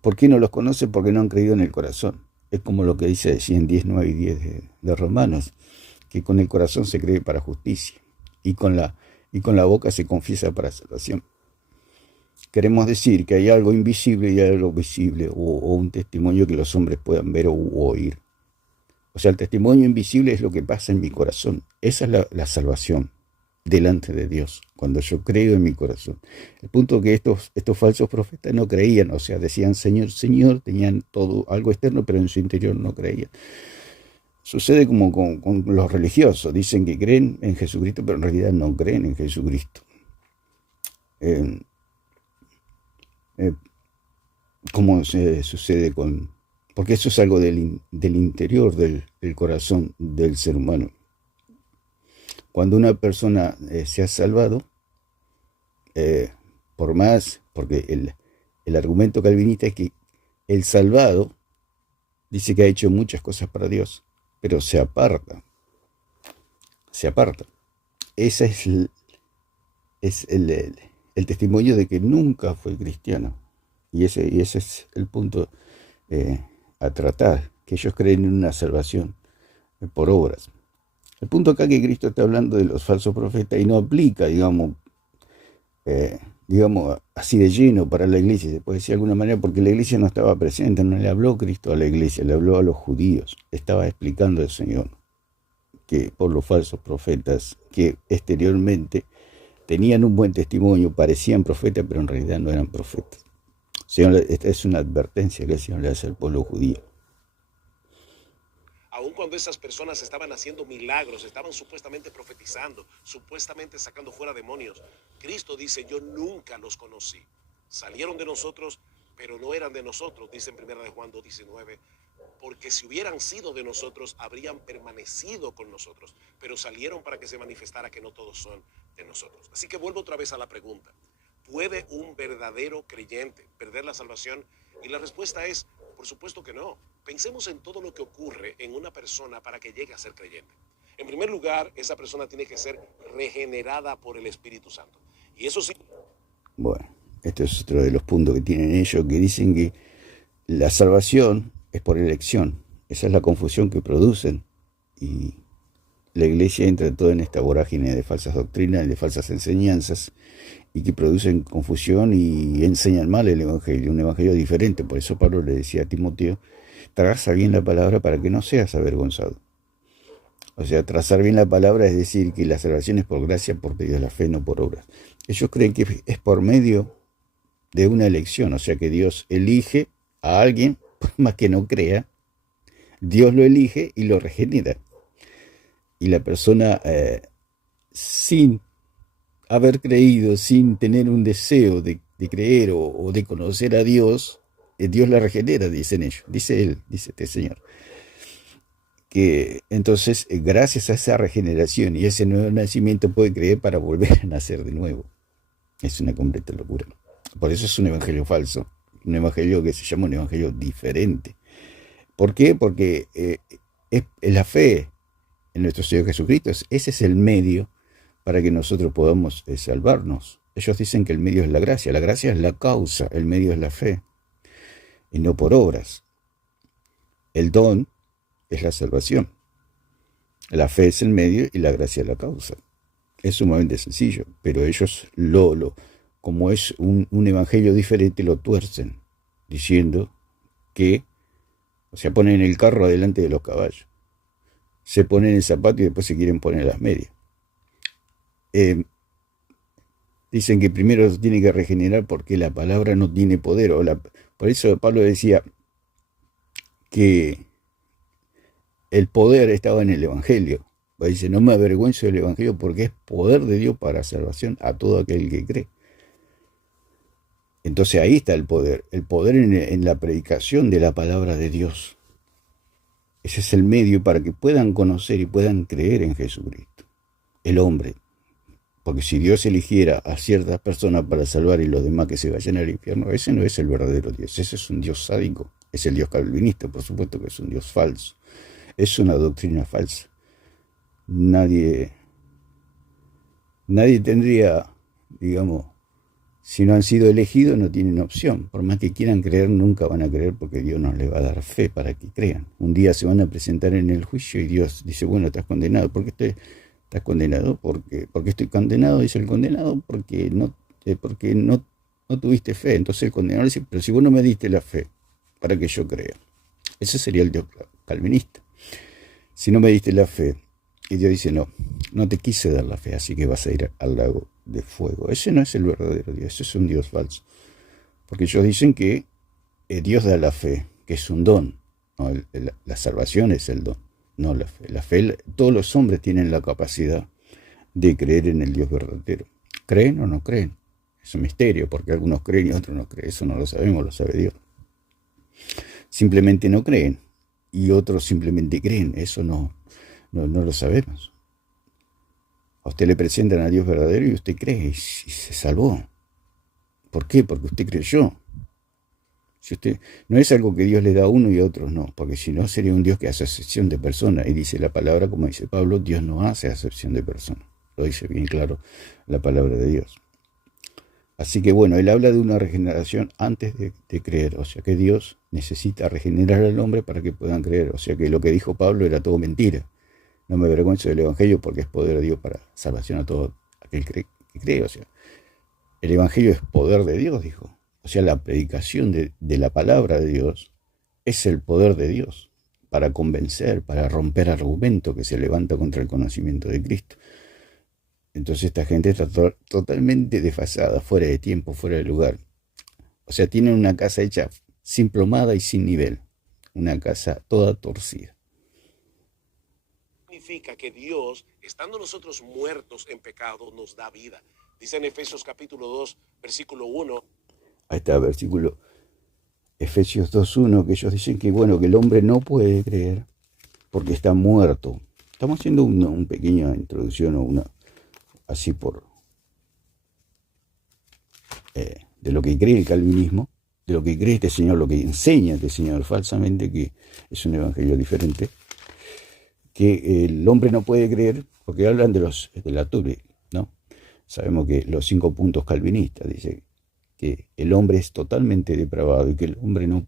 ¿por qué no los conoce? Porque no han creído en el corazón. Es como lo que dice allí en 10, 9 y 10 de Romanos, que con el corazón se cree para justicia y con la boca se confiesa para salvación. Queremos decir que hay algo invisible y hay algo visible, o un testimonio que los hombres puedan ver o oír. O sea, el testimonio invisible es lo que pasa en mi corazón. Esa es la salvación delante de Dios, cuando yo creo en mi corazón. El punto es que estos falsos profetas no creían, o sea, decían Señor, Señor, tenían todo algo externo, pero en su interior no creían. Sucede como con los religiosos, dicen que creen en Jesucristo, pero en realidad no creen en Jesucristo. ¿Cómo sucede porque eso es algo del interior del corazón del ser humano? Cuando una persona se ha salvado, porque el argumento calvinista es que el salvado dice que ha hecho muchas cosas para Dios, pero se aparta. Ese es el testimonio de que nunca fue cristiano. Y ese es el punto a tratar, que ellos creen en una salvación por obras. El punto acá que Cristo está hablando de los falsos profetas y no aplica, digamos, así de lleno para la iglesia, se puede decir de alguna manera, porque la iglesia no estaba presente, no le habló Cristo a la iglesia, le habló a los judíos. Estaba explicando el Señor que por los falsos profetas que exteriormente tenían un buen testimonio, parecían profetas, pero en realidad no eran profetas. Señor, esta es una advertencia que el Señor le hace al pueblo judío. Aun cuando esas personas estaban haciendo milagros, estaban supuestamente profetizando, supuestamente sacando fuera demonios, Cristo dice, yo nunca los conocí. Salieron de nosotros, pero no eran de nosotros, dice en 1 de Juan 2:19, porque si hubieran sido de nosotros, habrían permanecido con nosotros, pero salieron para que se manifestara que no todos son de nosotros. Así que vuelvo otra vez a la pregunta. ¿Puede un verdadero creyente perder la salvación? Y la respuesta es, por supuesto que no. Pensemos en todo lo que ocurre en una persona para que llegue a ser creyente. En primer lugar, esa persona tiene que ser regenerada por el Espíritu Santo. Y eso sí. Bueno, este es otro de los puntos que tienen ellos, que dicen que la salvación es por elección. Esa es la confusión que producen. Y la iglesia entra todo en esta vorágine de falsas doctrinas y de falsas enseñanzas, y que producen confusión y enseñan mal el evangelio, un evangelio diferente. Por eso Pablo le decía a Timoteo, traza bien la palabra para que no seas avergonzado. O sea, trazar bien la palabra es decir que la salvación es por gracia, por medio de la fe, no por obras. Ellos creen que es por medio de una elección, o sea que Dios elige a alguien, por más que no crea, Dios lo elige y lo regenera. Y la persona, sin haber creído, sin tener un deseo de creer o de conocer a Dios, Dios la regenera, dicen ellos, dice él, dice este señor. Que entonces, gracias a esa regeneración y ese nuevo nacimiento, puede creer para volver a nacer de nuevo. Es una completa locura. Por eso es un evangelio falso, un evangelio que se llama un evangelio diferente. ¿Por qué? Porque es la fe en nuestro Señor Jesucristo, ese es el medio para que nosotros podamos salvarnos. Ellos dicen que el medio es la gracia es la causa, el medio es la fe, y no por obras. El don es la salvación, la fe es el medio y la gracia es la causa. Es sumamente sencillo, pero ellos como es un evangelio diferente, lo tuercen, diciendo que, o sea, ponen el carro adelante de los caballos, se ponen el zapato y después se quieren poner las medias. Dicen que primero se tiene que regenerar porque la palabra no tiene poder. Por eso Pablo decía que el poder estaba en el evangelio. Dice, no me avergüenzo del evangelio porque es poder de Dios para salvación a todo aquel que cree. Entonces ahí está el poder en la predicación de la palabra de Dios. Ese es el medio para que puedan conocer y puedan creer en Jesucristo, el hombre. Porque si Dios eligiera a ciertas personas para salvar y los demás que se vayan al infierno, ese no es el verdadero Dios, ese es un Dios sádico, es el Dios calvinista, por supuesto que es un Dios falso, es una doctrina falsa. Nadie tendría, digamos, si no han sido elegidos no tienen opción, por más que quieran creer nunca van a creer porque Dios no les va a dar fe para que crean. Un día se van a presentar en el juicio y Dios dice, bueno, estás condenado, ¿por qué estás condenado? Porque estoy condenado, dice el condenado, porque no tuviste fe. Entonces el condenado dice, pero si vos no me diste la fe para que yo crea. Ese sería el Dios calvinista. Si no me diste la fe, y Dios dice, no te quise dar la fe, así que vas a ir al lago de fuego. Ese no es el verdadero Dios, ese es un Dios falso. Porque ellos dicen que Dios da la fe, que es un don. No, la salvación es el don, no la fe. La fe, todos los hombres tienen la capacidad de creer en el Dios verdadero. ¿Creen o no creen? Es un misterio, porque algunos creen y otros no creen. Eso no lo sabemos, lo sabe Dios. Simplemente no creen, y otros simplemente creen. Eso no lo sabemos. A usted le presentan a Dios verdadero y usted cree y se salvó. ¿Por qué? Porque usted creyó. Si usted, no es algo que Dios le da a uno y a otros no, porque si no sería un Dios que hace acepción de personas. Y dice la palabra, como dice Pablo, Dios no hace acepción de personas. Lo dice bien claro la palabra de Dios. Así que bueno, él habla de una regeneración antes de creer. O sea que Dios necesita regenerar al hombre para que puedan creer. O sea que lo que dijo Pablo era todo mentira. No me avergüenzo del evangelio porque es poder de Dios para salvación a todo aquel que cree. O sea, el evangelio es poder de Dios, dijo. O sea, la predicación de la palabra de Dios es el poder de Dios para convencer, para romper argumento que se levanta contra el conocimiento de Cristo. Entonces esta gente está totalmente desfasada, fuera de tiempo, fuera de lugar. O sea, tienen una casa hecha sin plomada y sin nivel. Una casa toda torcida. Significa que Dios, estando nosotros muertos en pecado, nos da vida. Dice en Efesios capítulo 2, versículo 1. Ahí está, versículo Efesios 2.1, que ellos dicen que bueno, que el hombre no puede creer porque está muerto. Estamos haciendo una pequeña introducción o una así por de lo que cree el calvinismo, de lo que cree este señor, lo que enseña este señor falsamente, que es un evangelio diferente, que el hombre no puede creer, porque hablan de la Turbe, ¿no? Sabemos que los 5 puntos calvinistas dice que el hombre es totalmente depravado y que el hombre no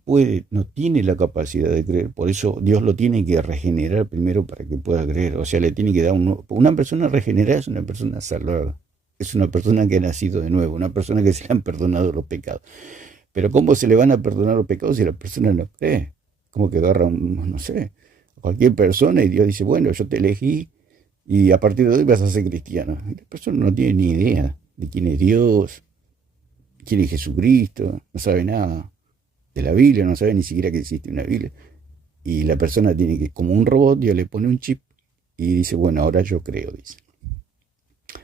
tiene la capacidad de creer, por eso Dios lo tiene que regenerar primero para que pueda creer. O sea, le tiene que dar una persona regenerada es una persona salvada, es una persona que ha nacido de nuevo, una persona que se le han perdonado los pecados. Pero ¿cómo se le van a perdonar los pecados si la persona no cree? Como que agarra no sé, cualquier persona y Dios dice, bueno, yo te elegí y a partir de hoy vas a ser cristiano. Y la persona no tiene ni idea de quién es Dios, quién es Jesucristo, no sabe nada de la Biblia, no sabe ni siquiera que existe una Biblia. Y la persona tiene que, como un robot, Dios le pone un chip y dice, bueno, ahora yo creo, dice.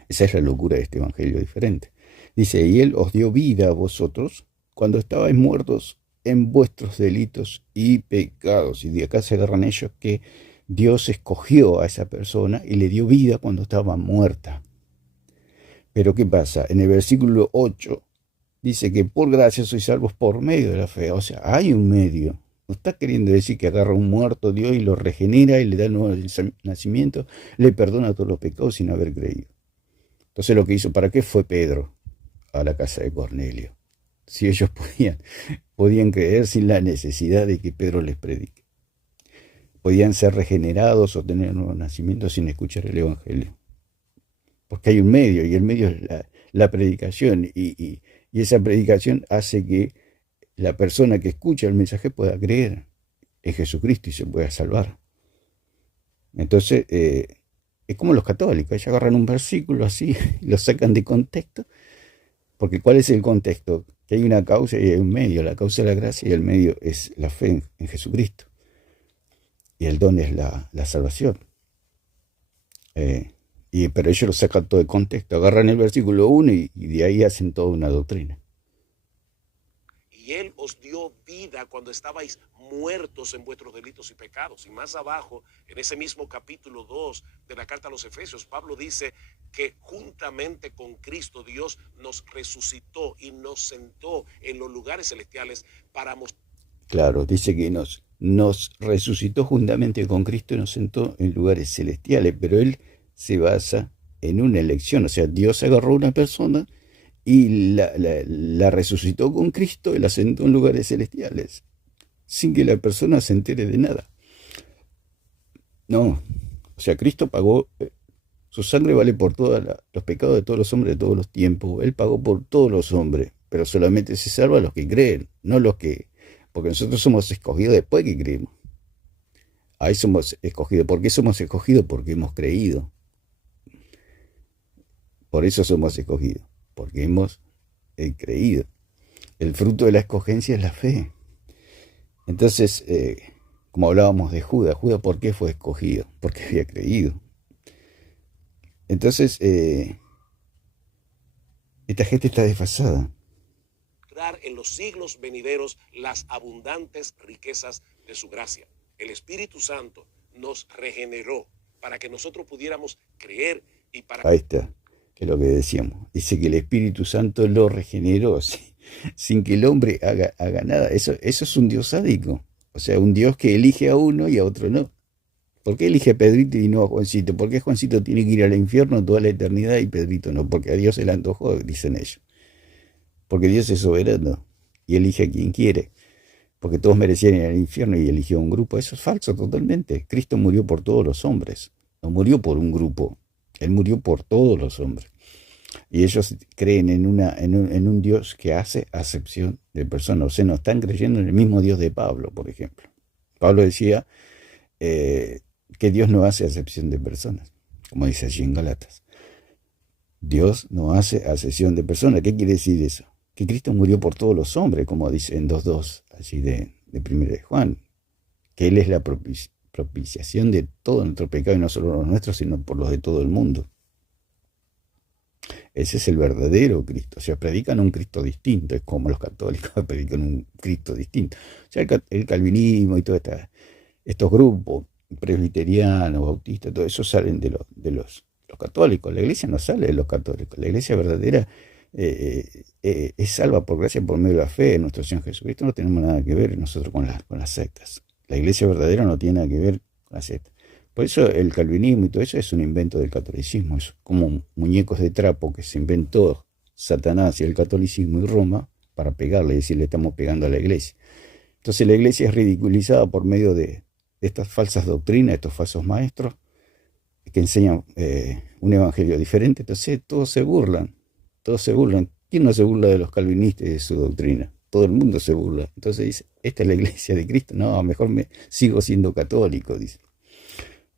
Esa es la locura de este evangelio diferente. Dice, y Él os dio vida a vosotros cuando estabais muertos en vuestros delitos y pecados. Y de acá se agarran ellos que Dios escogió a esa persona y le dio vida cuando estaba muerta. Pero ¿qué pasa? En el versículo 8 dice que por gracia sois salvos por medio de la fe. O sea, hay un medio. No está queriendo decir que agarra un muerto Dios y lo regenera y le da el nuevo nacimiento, le perdona todos los pecados sin haber creído. Entonces lo que hizo, ¿para qué fue Pedro a la casa de Cornelio? Si ellos podían creer sin la necesidad de que Pedro les predique. Podían ser regenerados o tener un nuevo nacimiento sin escuchar el Evangelio. Porque hay un medio, y el medio es la predicación, y esa predicación hace que la persona que escucha el mensaje pueda creer en Jesucristo y se pueda salvar. Entonces, es como los católicos, ellos agarran un versículo así y lo sacan de contexto, porque ¿cuál es el contexto? Que hay una causa y hay un medio, la causa es la gracia y el medio es la fe en Jesucristo. Y el don es la salvación. Pero ellos lo sacan todo de contexto, agarran el versículo 1 y de ahí hacen toda una doctrina. Y Él os dio vida cuando estabais muertos en vuestros delitos y pecados. Y más abajo, en ese mismo capítulo 2 de la carta a los Efesios, Pablo dice que juntamente con Cristo Dios nos resucitó y nos sentó en los lugares celestiales para mostrar. Claro, dice que nos resucitó juntamente con Cristo y nos sentó en lugares celestiales, pero Él se basa en una elección. O sea, Dios agarró a una persona y la resucitó con Cristo y la sentó en lugares celestiales, sin que la persona se entere de nada. No, o sea, Cristo pagó, su sangre vale por todos los pecados de todos los hombres de todos los tiempos. Él pagó por todos los hombres, pero solamente se salva a los que creen, no los que... Porque nosotros somos escogidos después que creemos. Ahí somos escogidos. ¿Por qué somos escogidos? Porque hemos creído. Por eso somos escogidos, porque hemos creído. El fruto de la escogencia es la fe. Entonces, como hablábamos de Judas, ¿por qué fue escogido? Porque había creído. Entonces, esta gente está desfasada. En los siglos venideros las abundantes riquezas de su gracia. El Espíritu Santo nos regeneró para que nosotros pudiéramos creer y para... Ahí está, que es lo que decíamos. Dice que el Espíritu Santo lo regeneró sin que el hombre haga nada. Eso es un Dios sádico. O sea, un Dios que elige a uno y a otro no. ¿Por qué elige a Pedrito y no a Juancito? ¿Por qué Juancito tiene que ir al infierno toda la eternidad y Pedrito no? Porque a Dios se le antojó, dicen ellos. Porque Dios es soberano y elige a quien quiere. Porque todos merecían ir al infierno y eligió a un grupo. Eso es falso totalmente. Cristo murió por todos los hombres. No murió por un grupo. Él murió por todos los hombres. Y ellos creen en un Dios que hace acepción de personas. O sea, no están creyendo en el mismo Dios de Pablo, por ejemplo. Pablo decía que Dios no hace acepción de personas, como dice allí en Galatas. Dios no hace acepción de personas. ¿Qué quiere decir eso? Que Cristo murió por todos los hombres, como dice en 2.2, allí de 1 de Juan, que Él es la propiciación de todo nuestro pecado, y no solo los nuestros, sino por los de todo el mundo. Ese es el verdadero Cristo. O sea, predican un Cristo distinto, es como los católicos predican un Cristo distinto. O sea, el calvinismo y todos estos grupos, presbiterianos, bautistas, todo eso salen de los católicos. La iglesia no sale de los católicos. La iglesia verdadera es salva por gracia por medio de la fe en nuestro Señor Jesucristo. No tenemos nada que ver nosotros con las sectas. La iglesia verdadera no tiene nada que ver con las sectas. Por eso el calvinismo y todo eso es un invento del catolicismo. Es como muñecos de trapo que se inventó Satanás y el catolicismo y Roma para pegarle, y decirle estamos pegando a la iglesia. Entonces la iglesia es ridiculizada por medio de estas falsas doctrinas, estos falsos maestros que enseñan un evangelio diferente. Entonces todos se burlan. ¿Quién no se burla de los calvinistas y de su doctrina? Todo el mundo se burla. Entonces dice, esta es la iglesia de Cristo. No, mejor me sigo siendo católico, dice.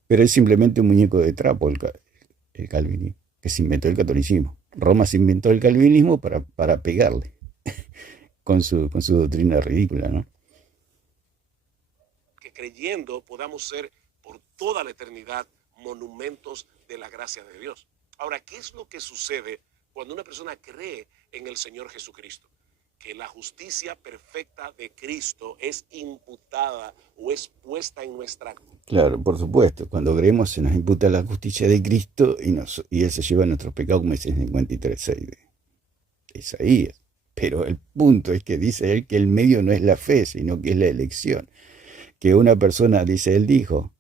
Pero es simplemente un muñeco de trapo el calvinismo, que se inventó el catolicismo. Roma se inventó el calvinismo para pegarle con su doctrina ridícula, ¿no? Que creyendo podamos ser por toda la eternidad monumentos de la gracia de Dios. Ahora, ¿qué es lo que sucede cuando una persona cree en el Señor Jesucristo? Que la justicia perfecta de Cristo es imputada o es puesta en nuestra... Claro, por supuesto. Cuando creemos se nos imputa la justicia de Cristo y Él se lleva nuestros pecados, como dice en 53:6 de Isaías. Pero el punto es que dice él que el medio no es la fe, sino que es la elección. Que una persona, dice, él dijo,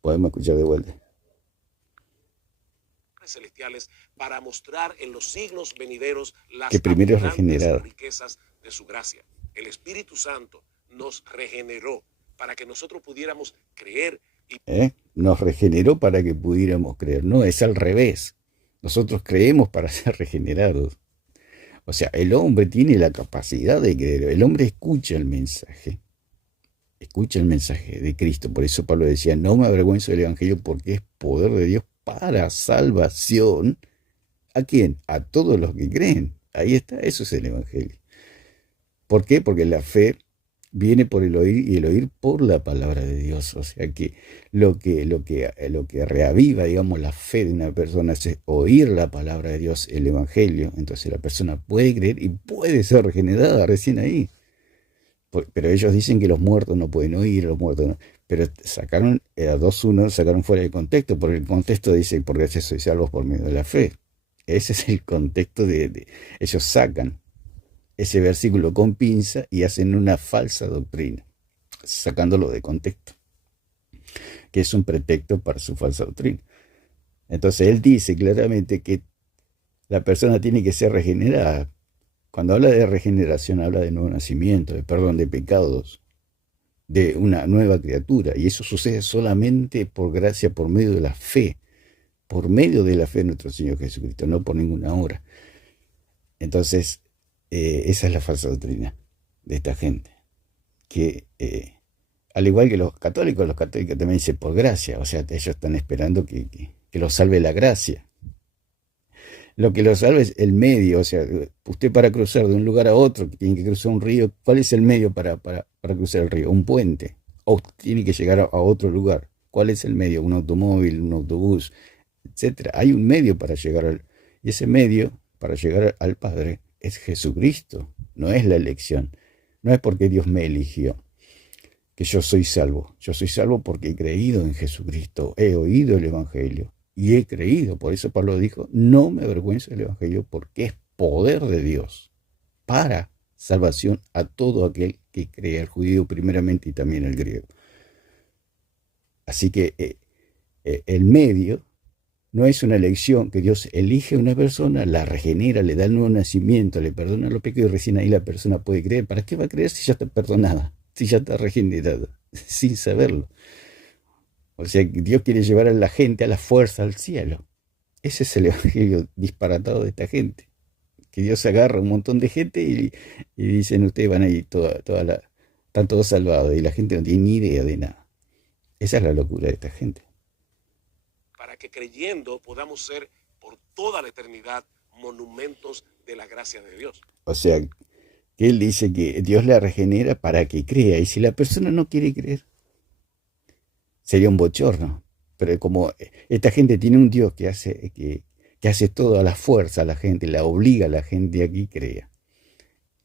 podemos escuchar de vuelta, celestiales para mostrar en los siglos venideros las que primero es abundantes regenerado. riquezas de su gracia. El Espíritu Santo nos regeneró para que nosotros pudiéramos creer y Nos regeneró para que pudiéramos creer. No, es al revés. Nosotros creemos para ser regenerados. O sea, el hombre tiene la capacidad de creer. El hombre escucha el mensaje. Escucha el mensaje de Cristo. Por eso Pablo decía, no me avergüenzo del Evangelio porque es poder de Dios para salvación. ¿A quién? A todos los que creen. Ahí está, eso es el Evangelio. ¿Por qué? Porque la fe viene por el oír y el oír por la palabra de Dios. O sea que lo que reaviva, digamos, la fe de una persona es oír la palabra de Dios, el Evangelio. Entonces la persona puede creer y puede ser regenerada recién ahí. Pero ellos dicen que los muertos no pueden oír, los muertos no. Pero sacaron, a 2:1 sacaron fuera del contexto, porque el contexto dice, por gracia sois salvos por medio de la fe. Ese es el contexto ellos sacan ese versículo con pinza y hacen una falsa doctrina, sacándolo de contexto, que es un pretexto para su falsa doctrina. Entonces él dice claramente que la persona tiene que ser regenerada. Cuando habla de regeneración, habla de nuevo nacimiento, de perdón de pecados, de una nueva criatura. Y eso sucede solamente por gracia, por medio de la fe. Por medio de la fe en nuestro Señor Jesucristo, no por ninguna obra. Entonces, esa es la falsa doctrina de esta gente. Que, al igual que los católicos también dicen por gracia. O sea, ellos están esperando que los salve la gracia. Lo que lo salva es el medio, o sea, usted para cruzar de un lugar a otro, tiene que cruzar un río, ¿cuál es el medio para cruzar el río? Un puente, o tiene que llegar a otro lugar, ¿cuál es el medio? Un automóvil, un autobús, etcétera. Hay un medio para llegar y ese medio para llegar al Padre es Jesucristo, no es la elección, no es porque Dios me eligió, que yo soy salvo porque he creído en Jesucristo, he oído el Evangelio. Y he creído, por eso Pablo dijo, no me avergüenzo del Evangelio porque es poder de Dios para salvación a todo aquel que cree, al judío primeramente y también al griego. Así que el medio no es una elección que Dios elige a una persona, la regenera, le da el nuevo nacimiento, le perdona los pecados y recién ahí la persona puede creer. ¿Para qué va a creer si ya está perdonada, si ya está regenerada, sin saberlo? O sea, Dios quiere llevar a la gente a la fuerza al cielo. Ese es el evangelio disparatado de esta gente. Que Dios agarra a un montón de gente y dicen, ustedes van a ir están todos salvados. Y la gente no tiene ni idea de nada. Esa es la locura de esta gente. Para que creyendo podamos ser por toda la eternidad monumentos de la gracia de Dios. O sea, que él dice que Dios la regenera para que crea. Y si la persona no quiere creer, sería un bochorno. Pero como esta gente tiene un Dios que hace todo a la fuerza a la gente, la obliga a la gente a que crea.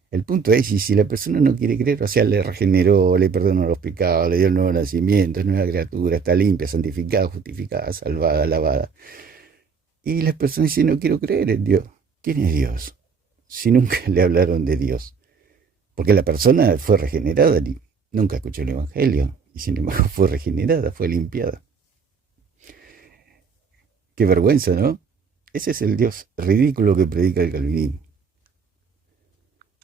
El punto es, y si la persona no quiere creer, o sea, le regeneró, le perdonó los pecados, le dio el nuevo nacimiento, es nueva criatura, está limpia, santificada, justificada, salvada, alabada. Y las personas dicen, no quiero creer en Dios. ¿Quién es Dios? Si nunca le hablaron de Dios. Porque la persona fue regenerada, nunca escuchó el Evangelio. Y sin embargo fue regenerada, fue limpiada. Qué vergüenza, ¿no? Ese es el Dios ridículo que predica el calvinismo.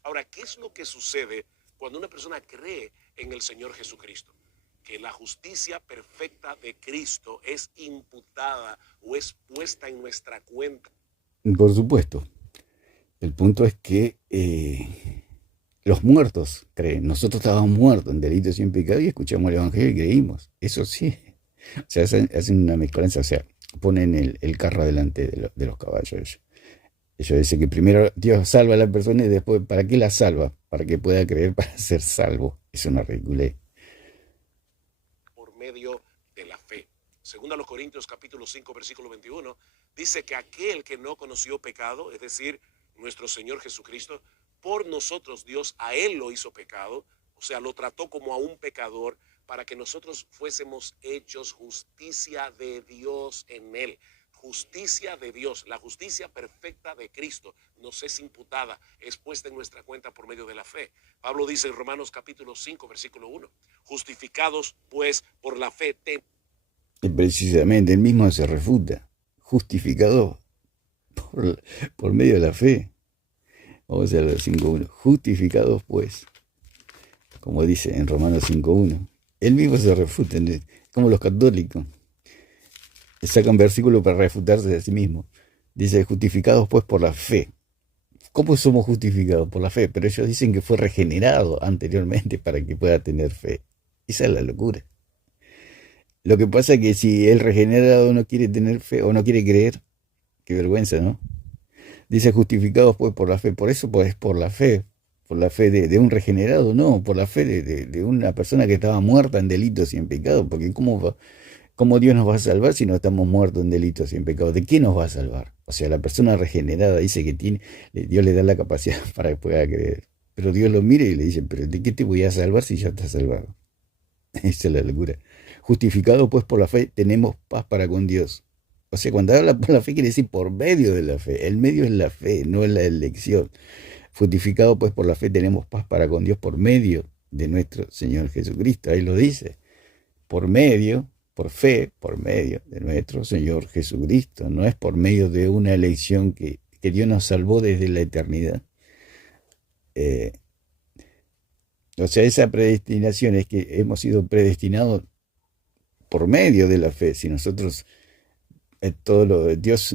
Ahora, ¿qué es lo que sucede cuando una persona cree en el Señor Jesucristo? Que la justicia perfecta de Cristo es imputada o es puesta en nuestra cuenta. Por supuesto. El punto es que los muertos creen. Nosotros estábamos muertos en delitos y en pecado y escuchamos el Evangelio y creímos. Eso sí, O sea, hacen una mezcolanza, o sea, ponen el carro delante de los caballos. Ellos dicen que primero Dios salva a la persona y después, ¿para qué la salva? Para que pueda creer para ser salvo. Es una ridiculez. Por medio de la fe. Según a los Corintios capítulo 5, versículo 21, dice que aquel que no conoció pecado, es decir, nuestro Señor Jesucristo, por nosotros Dios a él lo hizo pecado, o sea, lo trató como a un pecador para que nosotros fuésemos hechos justicia de Dios en él. Justicia de Dios, la justicia perfecta de Cristo nos es imputada, es puesta en nuestra cuenta por medio de la fe. Pablo dice en Romanos capítulo 5, versículo 1, justificados pues por la fe. Y precisamente él mismo se refuta, justificado por medio de la fe. Vamos a ver 5.1. Justificados pues, como dice en Romanos 5.1. Él mismo se refuta, como los católicos. Sacan versículos para refutarse a sí mismo. Dice, justificados pues por la fe. ¿Cómo somos justificados? Por la fe. Pero ellos dicen que fue regenerado anteriormente para que pueda tener fe. Esa es la locura. Lo que pasa es que si el regenerado no quiere tener fe o no quiere creer, qué vergüenza, ¿no? Dice justificados pues por la fe. Por eso pues por la fe de un regenerado, no, por la fe de una persona que estaba muerta en delitos y en pecados. Porque ¿cómo Dios nos va a salvar si no estamos muertos en delitos y en pecados? ¿De qué nos va a salvar? O sea, la persona regenerada dice que Dios le da la capacidad para que pueda creer. Pero Dios lo mira y le dice, ¿pero de qué te voy a salvar si ya estás salvado? Esa es la locura. Justificado pues por la fe, tenemos paz para con Dios. O sea, cuando habla por la fe quiere decir por medio de la fe. El medio es la fe, no es la elección. Justificado pues por la fe, tenemos paz para con Dios por medio de nuestro Señor Jesucristo. Ahí lo dice. Por medio, por fe, por medio de nuestro Señor Jesucristo. No es por medio de una elección que Dios nos salvó desde la eternidad. O sea, esa predestinación es que hemos sido predestinados por medio de la fe. Si nosotros, Dios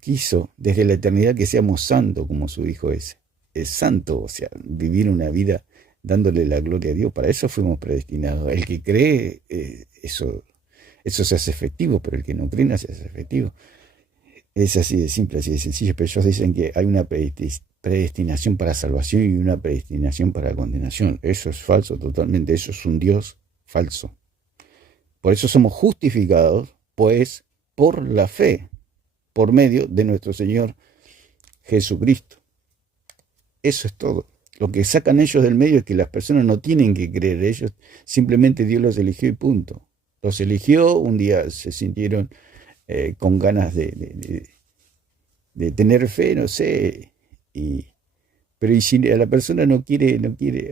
quiso desde la eternidad que seamos santos como su Hijo es santo, o sea, vivir una vida dándole la gloria a Dios. Para eso fuimos predestinados. El que cree, eso se hace efectivo, pero el que no cree no se hace efectivo. Es así de simple, así de sencillo. Pero ellos dicen que hay una predestinación para salvación y una predestinación para condenación. Eso es falso totalmente. Eso es un Dios falso. Por eso somos justificados, pues, por la fe, por medio de nuestro Señor Jesucristo. Eso es todo. Lo que sacan ellos del medio es que las personas no tienen que creer. Ellos simplemente Dios los eligió y punto. Los eligió, un día se sintieron con ganas de tener fe, no sé. Pero y si a la persona no quiere,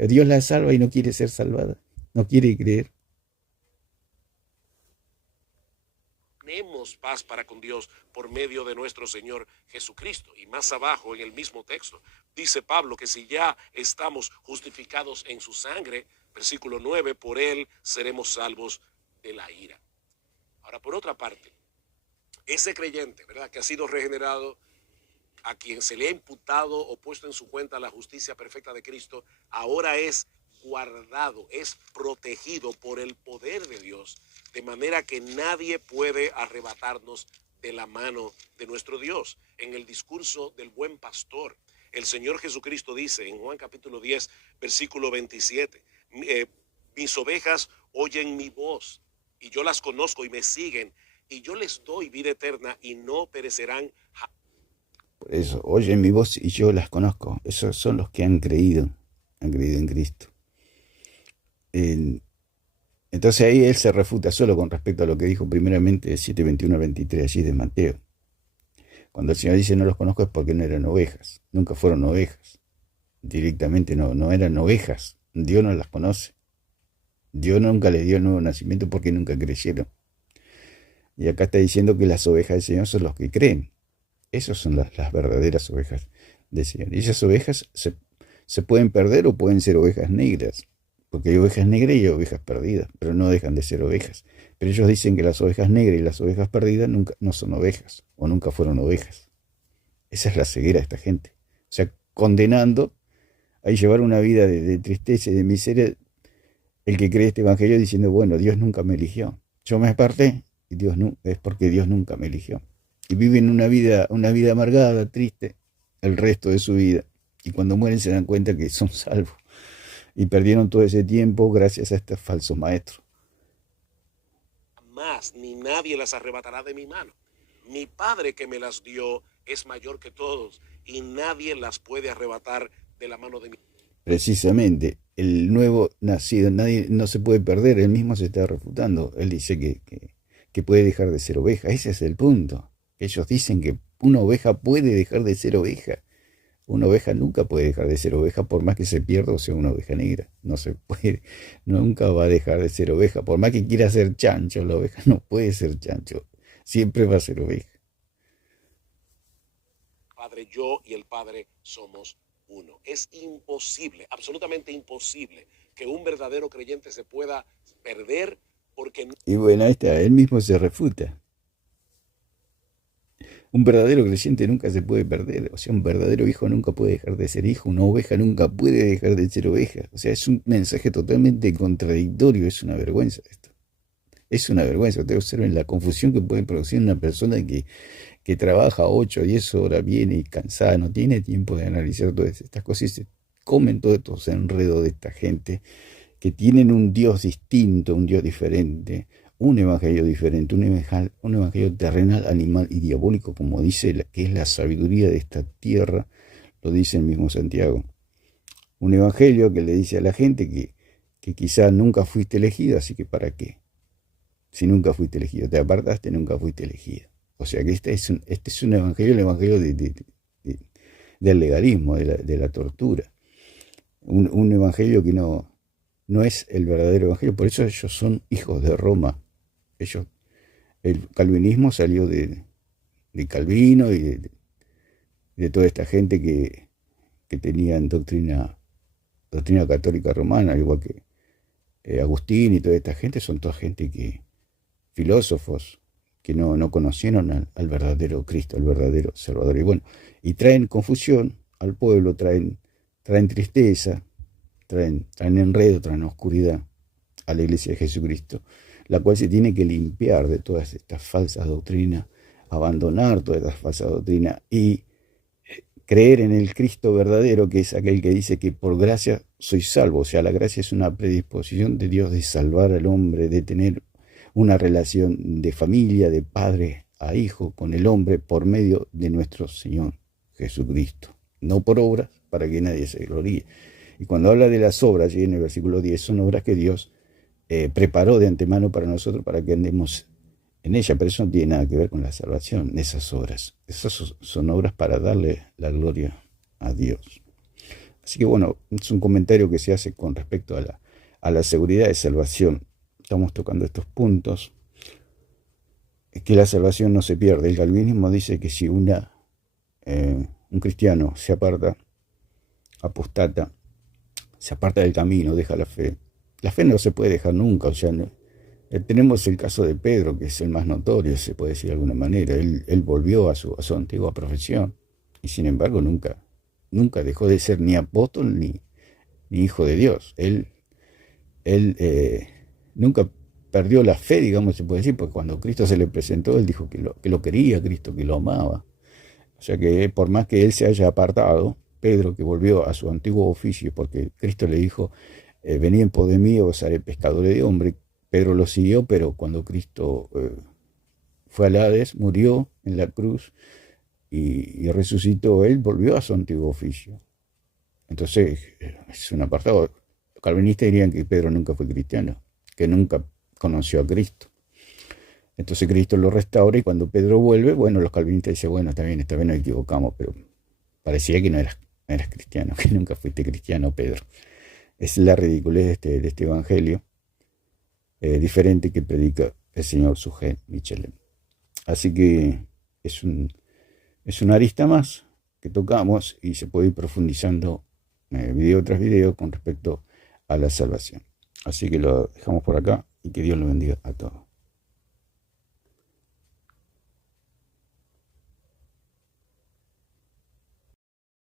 Dios la salva y no quiere ser salvada, no quiere creer. Tenemos paz para con Dios por medio de nuestro Señor Jesucristo. Y más abajo en el mismo texto dice Pablo que si ya estamos justificados en su sangre, versículo 9, por él seremos salvos de la ira. Ahora, por otra parte, ese creyente, ¿verdad?, que ha sido regenerado, a quien se le ha imputado o puesto en su cuenta la justicia perfecta de Cristo, ahora es guardado, es protegido por el poder de Dios, de manera que nadie puede arrebatarnos de la mano de nuestro Dios. En el discurso del buen pastor, el Señor Jesucristo dice en Juan capítulo 10, versículo 27, mis ovejas oyen mi voz y yo las conozco y me siguen y yo les doy vida eterna y no perecerán. Por eso, oyen mi voz y yo las conozco. Esos son los que han creído en Cristo. Entonces ahí él se refuta solo con respecto a lo que dijo primeramente 7:21 al 23 allí de Mateo. Cuando el Señor dice no los conozco es porque no eran ovejas, nunca fueron ovejas. Directamente no eran ovejas. Dios no las conoce. Dios nunca les dio el nuevo nacimiento porque nunca creyeron. Y acá está diciendo que las ovejas del Señor son los que creen. Esas son las verdaderas ovejas del Señor. Y esas ovejas se pueden perder o pueden ser ovejas negras. Porque hay ovejas negras y hay ovejas perdidas, pero no dejan de ser ovejas. Pero ellos dicen que las ovejas negras y las ovejas perdidas nunca, no son ovejas, o nunca fueron ovejas. Esa es la ceguera de esta gente. O sea, condenando a llevar una vida de tristeza y de miseria el que cree este evangelio diciendo, bueno, Dios nunca me eligió. Yo me aparté y Dios no, es porque Dios nunca me eligió. Y viven una vida amargada, triste, el resto de su vida. Y cuando mueren se dan cuenta que son salvos. Y perdieron todo ese tiempo gracias a estos falsos maestros. Más, ni nadie las arrebatará de mi mano. Mi Padre que me las dio es mayor que todos y nadie las puede arrebatar de la mano de mi. Precisamente, el nuevo nacido, nadie no se puede perder, él mismo se está refutando. Él dice que puede dejar de ser oveja. Ese es el punto. Ellos dicen que una oveja puede dejar de ser oveja. Una oveja nunca puede dejar de ser oveja por más que se pierda o sea una oveja negra. No se puede, nunca va a dejar de ser oveja. Por más que quiera ser chancho, la oveja no puede ser chancho. Siempre va a ser oveja. Padre, yo y el Padre somos uno. Es imposible, absolutamente imposible, que un verdadero creyente se pueda perder porque. Y bueno, ahí está, él mismo se refuta. Un verdadero creyente nunca se puede perder, o sea, un verdadero hijo nunca puede dejar de ser hijo, una oveja nunca puede dejar de ser oveja. O sea, es un mensaje totalmente contradictorio, es una vergüenza esto. Es una vergüenza, ustedes observen la confusión que puede producir una persona que trabaja 8 o 10 horas, viene cansada, no tiene tiempo de analizar todas estas cosas y se comen todos estos enredos de esta gente que tienen un Dios distinto, un Dios diferente, un evangelio diferente, un evangelio terrenal, animal y diabólico, como dice que es la sabiduría de esta tierra, lo dice el mismo Santiago. Un evangelio que le dice a la gente que quizás nunca fuiste elegido, así que ¿para qué? Si nunca fuiste elegido, te apartaste, nunca fuiste elegido. O sea que este es un evangelio, el evangelio del legalismo, de la tortura. Un evangelio que no es el verdadero evangelio, por eso ellos son hijos de Roma. El calvinismo salió de Calvino y de toda esta gente que tenían doctrina católica romana, al igual que Agustín y toda esta gente, son toda gente filósofos que no conocieron al verdadero Cristo, al verdadero Salvador. Y bueno, y traen confusión al pueblo, traen tristeza, traen enredo, traen oscuridad a la iglesia de Jesucristo, la cual se tiene que limpiar de todas estas falsas doctrinas, abandonar todas estas falsas doctrinas y creer en el Cristo verdadero, que es aquel que dice que por gracia soy salvo. O sea, la gracia es una predisposición de Dios de salvar al hombre, de tener una relación de familia, de padre a hijo con el hombre por medio de nuestro Señor Jesucristo. No por obras, para que nadie se gloríe. Y cuando habla de las obras, y en el versículo 10, son obras que Dios preparó de antemano para nosotros, para que andemos en ella, pero eso no tiene nada que ver con la salvación, esas obras. Esas son obras para darle la gloria a Dios. Así que bueno, es un comentario que se hace con respecto a la seguridad de salvación. Estamos tocando estos puntos. Es que la salvación no se pierde. El calvinismo dice que si un cristiano se aparta, apostata, se aparta del camino, deja la fe no se puede dejar nunca. O sea, tenemos el caso de Pedro, que es el más notorio, se puede decir de alguna manera. Él volvió a su antigua profesión y sin embargo nunca dejó de ser ni apóstol ni hijo de Dios. Él nunca perdió la fe, digamos, se puede decir, porque cuando Cristo se le presentó, él dijo que lo quería Cristo, que lo amaba. O sea que por más que él se haya apartado, Pedro, que volvió a su antiguo oficio, porque Cristo le dijo, venid en pos de mí, os haré pescadores de hombre. Pedro lo siguió, pero cuando Cristo fue al Hades, murió en la cruz y resucitó, él volvió a su antiguo oficio. Entonces, es un apartado. Los calvinistas dirían que Pedro nunca fue cristiano, que nunca conoció a Cristo. Entonces Cristo lo restaura y cuando Pedro vuelve, bueno, los calvinistas dicen, bueno, está bien, nos equivocamos, pero parecía que no eras cristiano, que nunca fuiste cristiano, Pedro. Es la ridiculez de este evangelio diferente que predica el señor Sujel Michelén. Así que es una arista más que tocamos y se puede ir profundizando video tras video con respecto a la salvación. Así que lo dejamos por acá y que Dios lo bendiga a todos.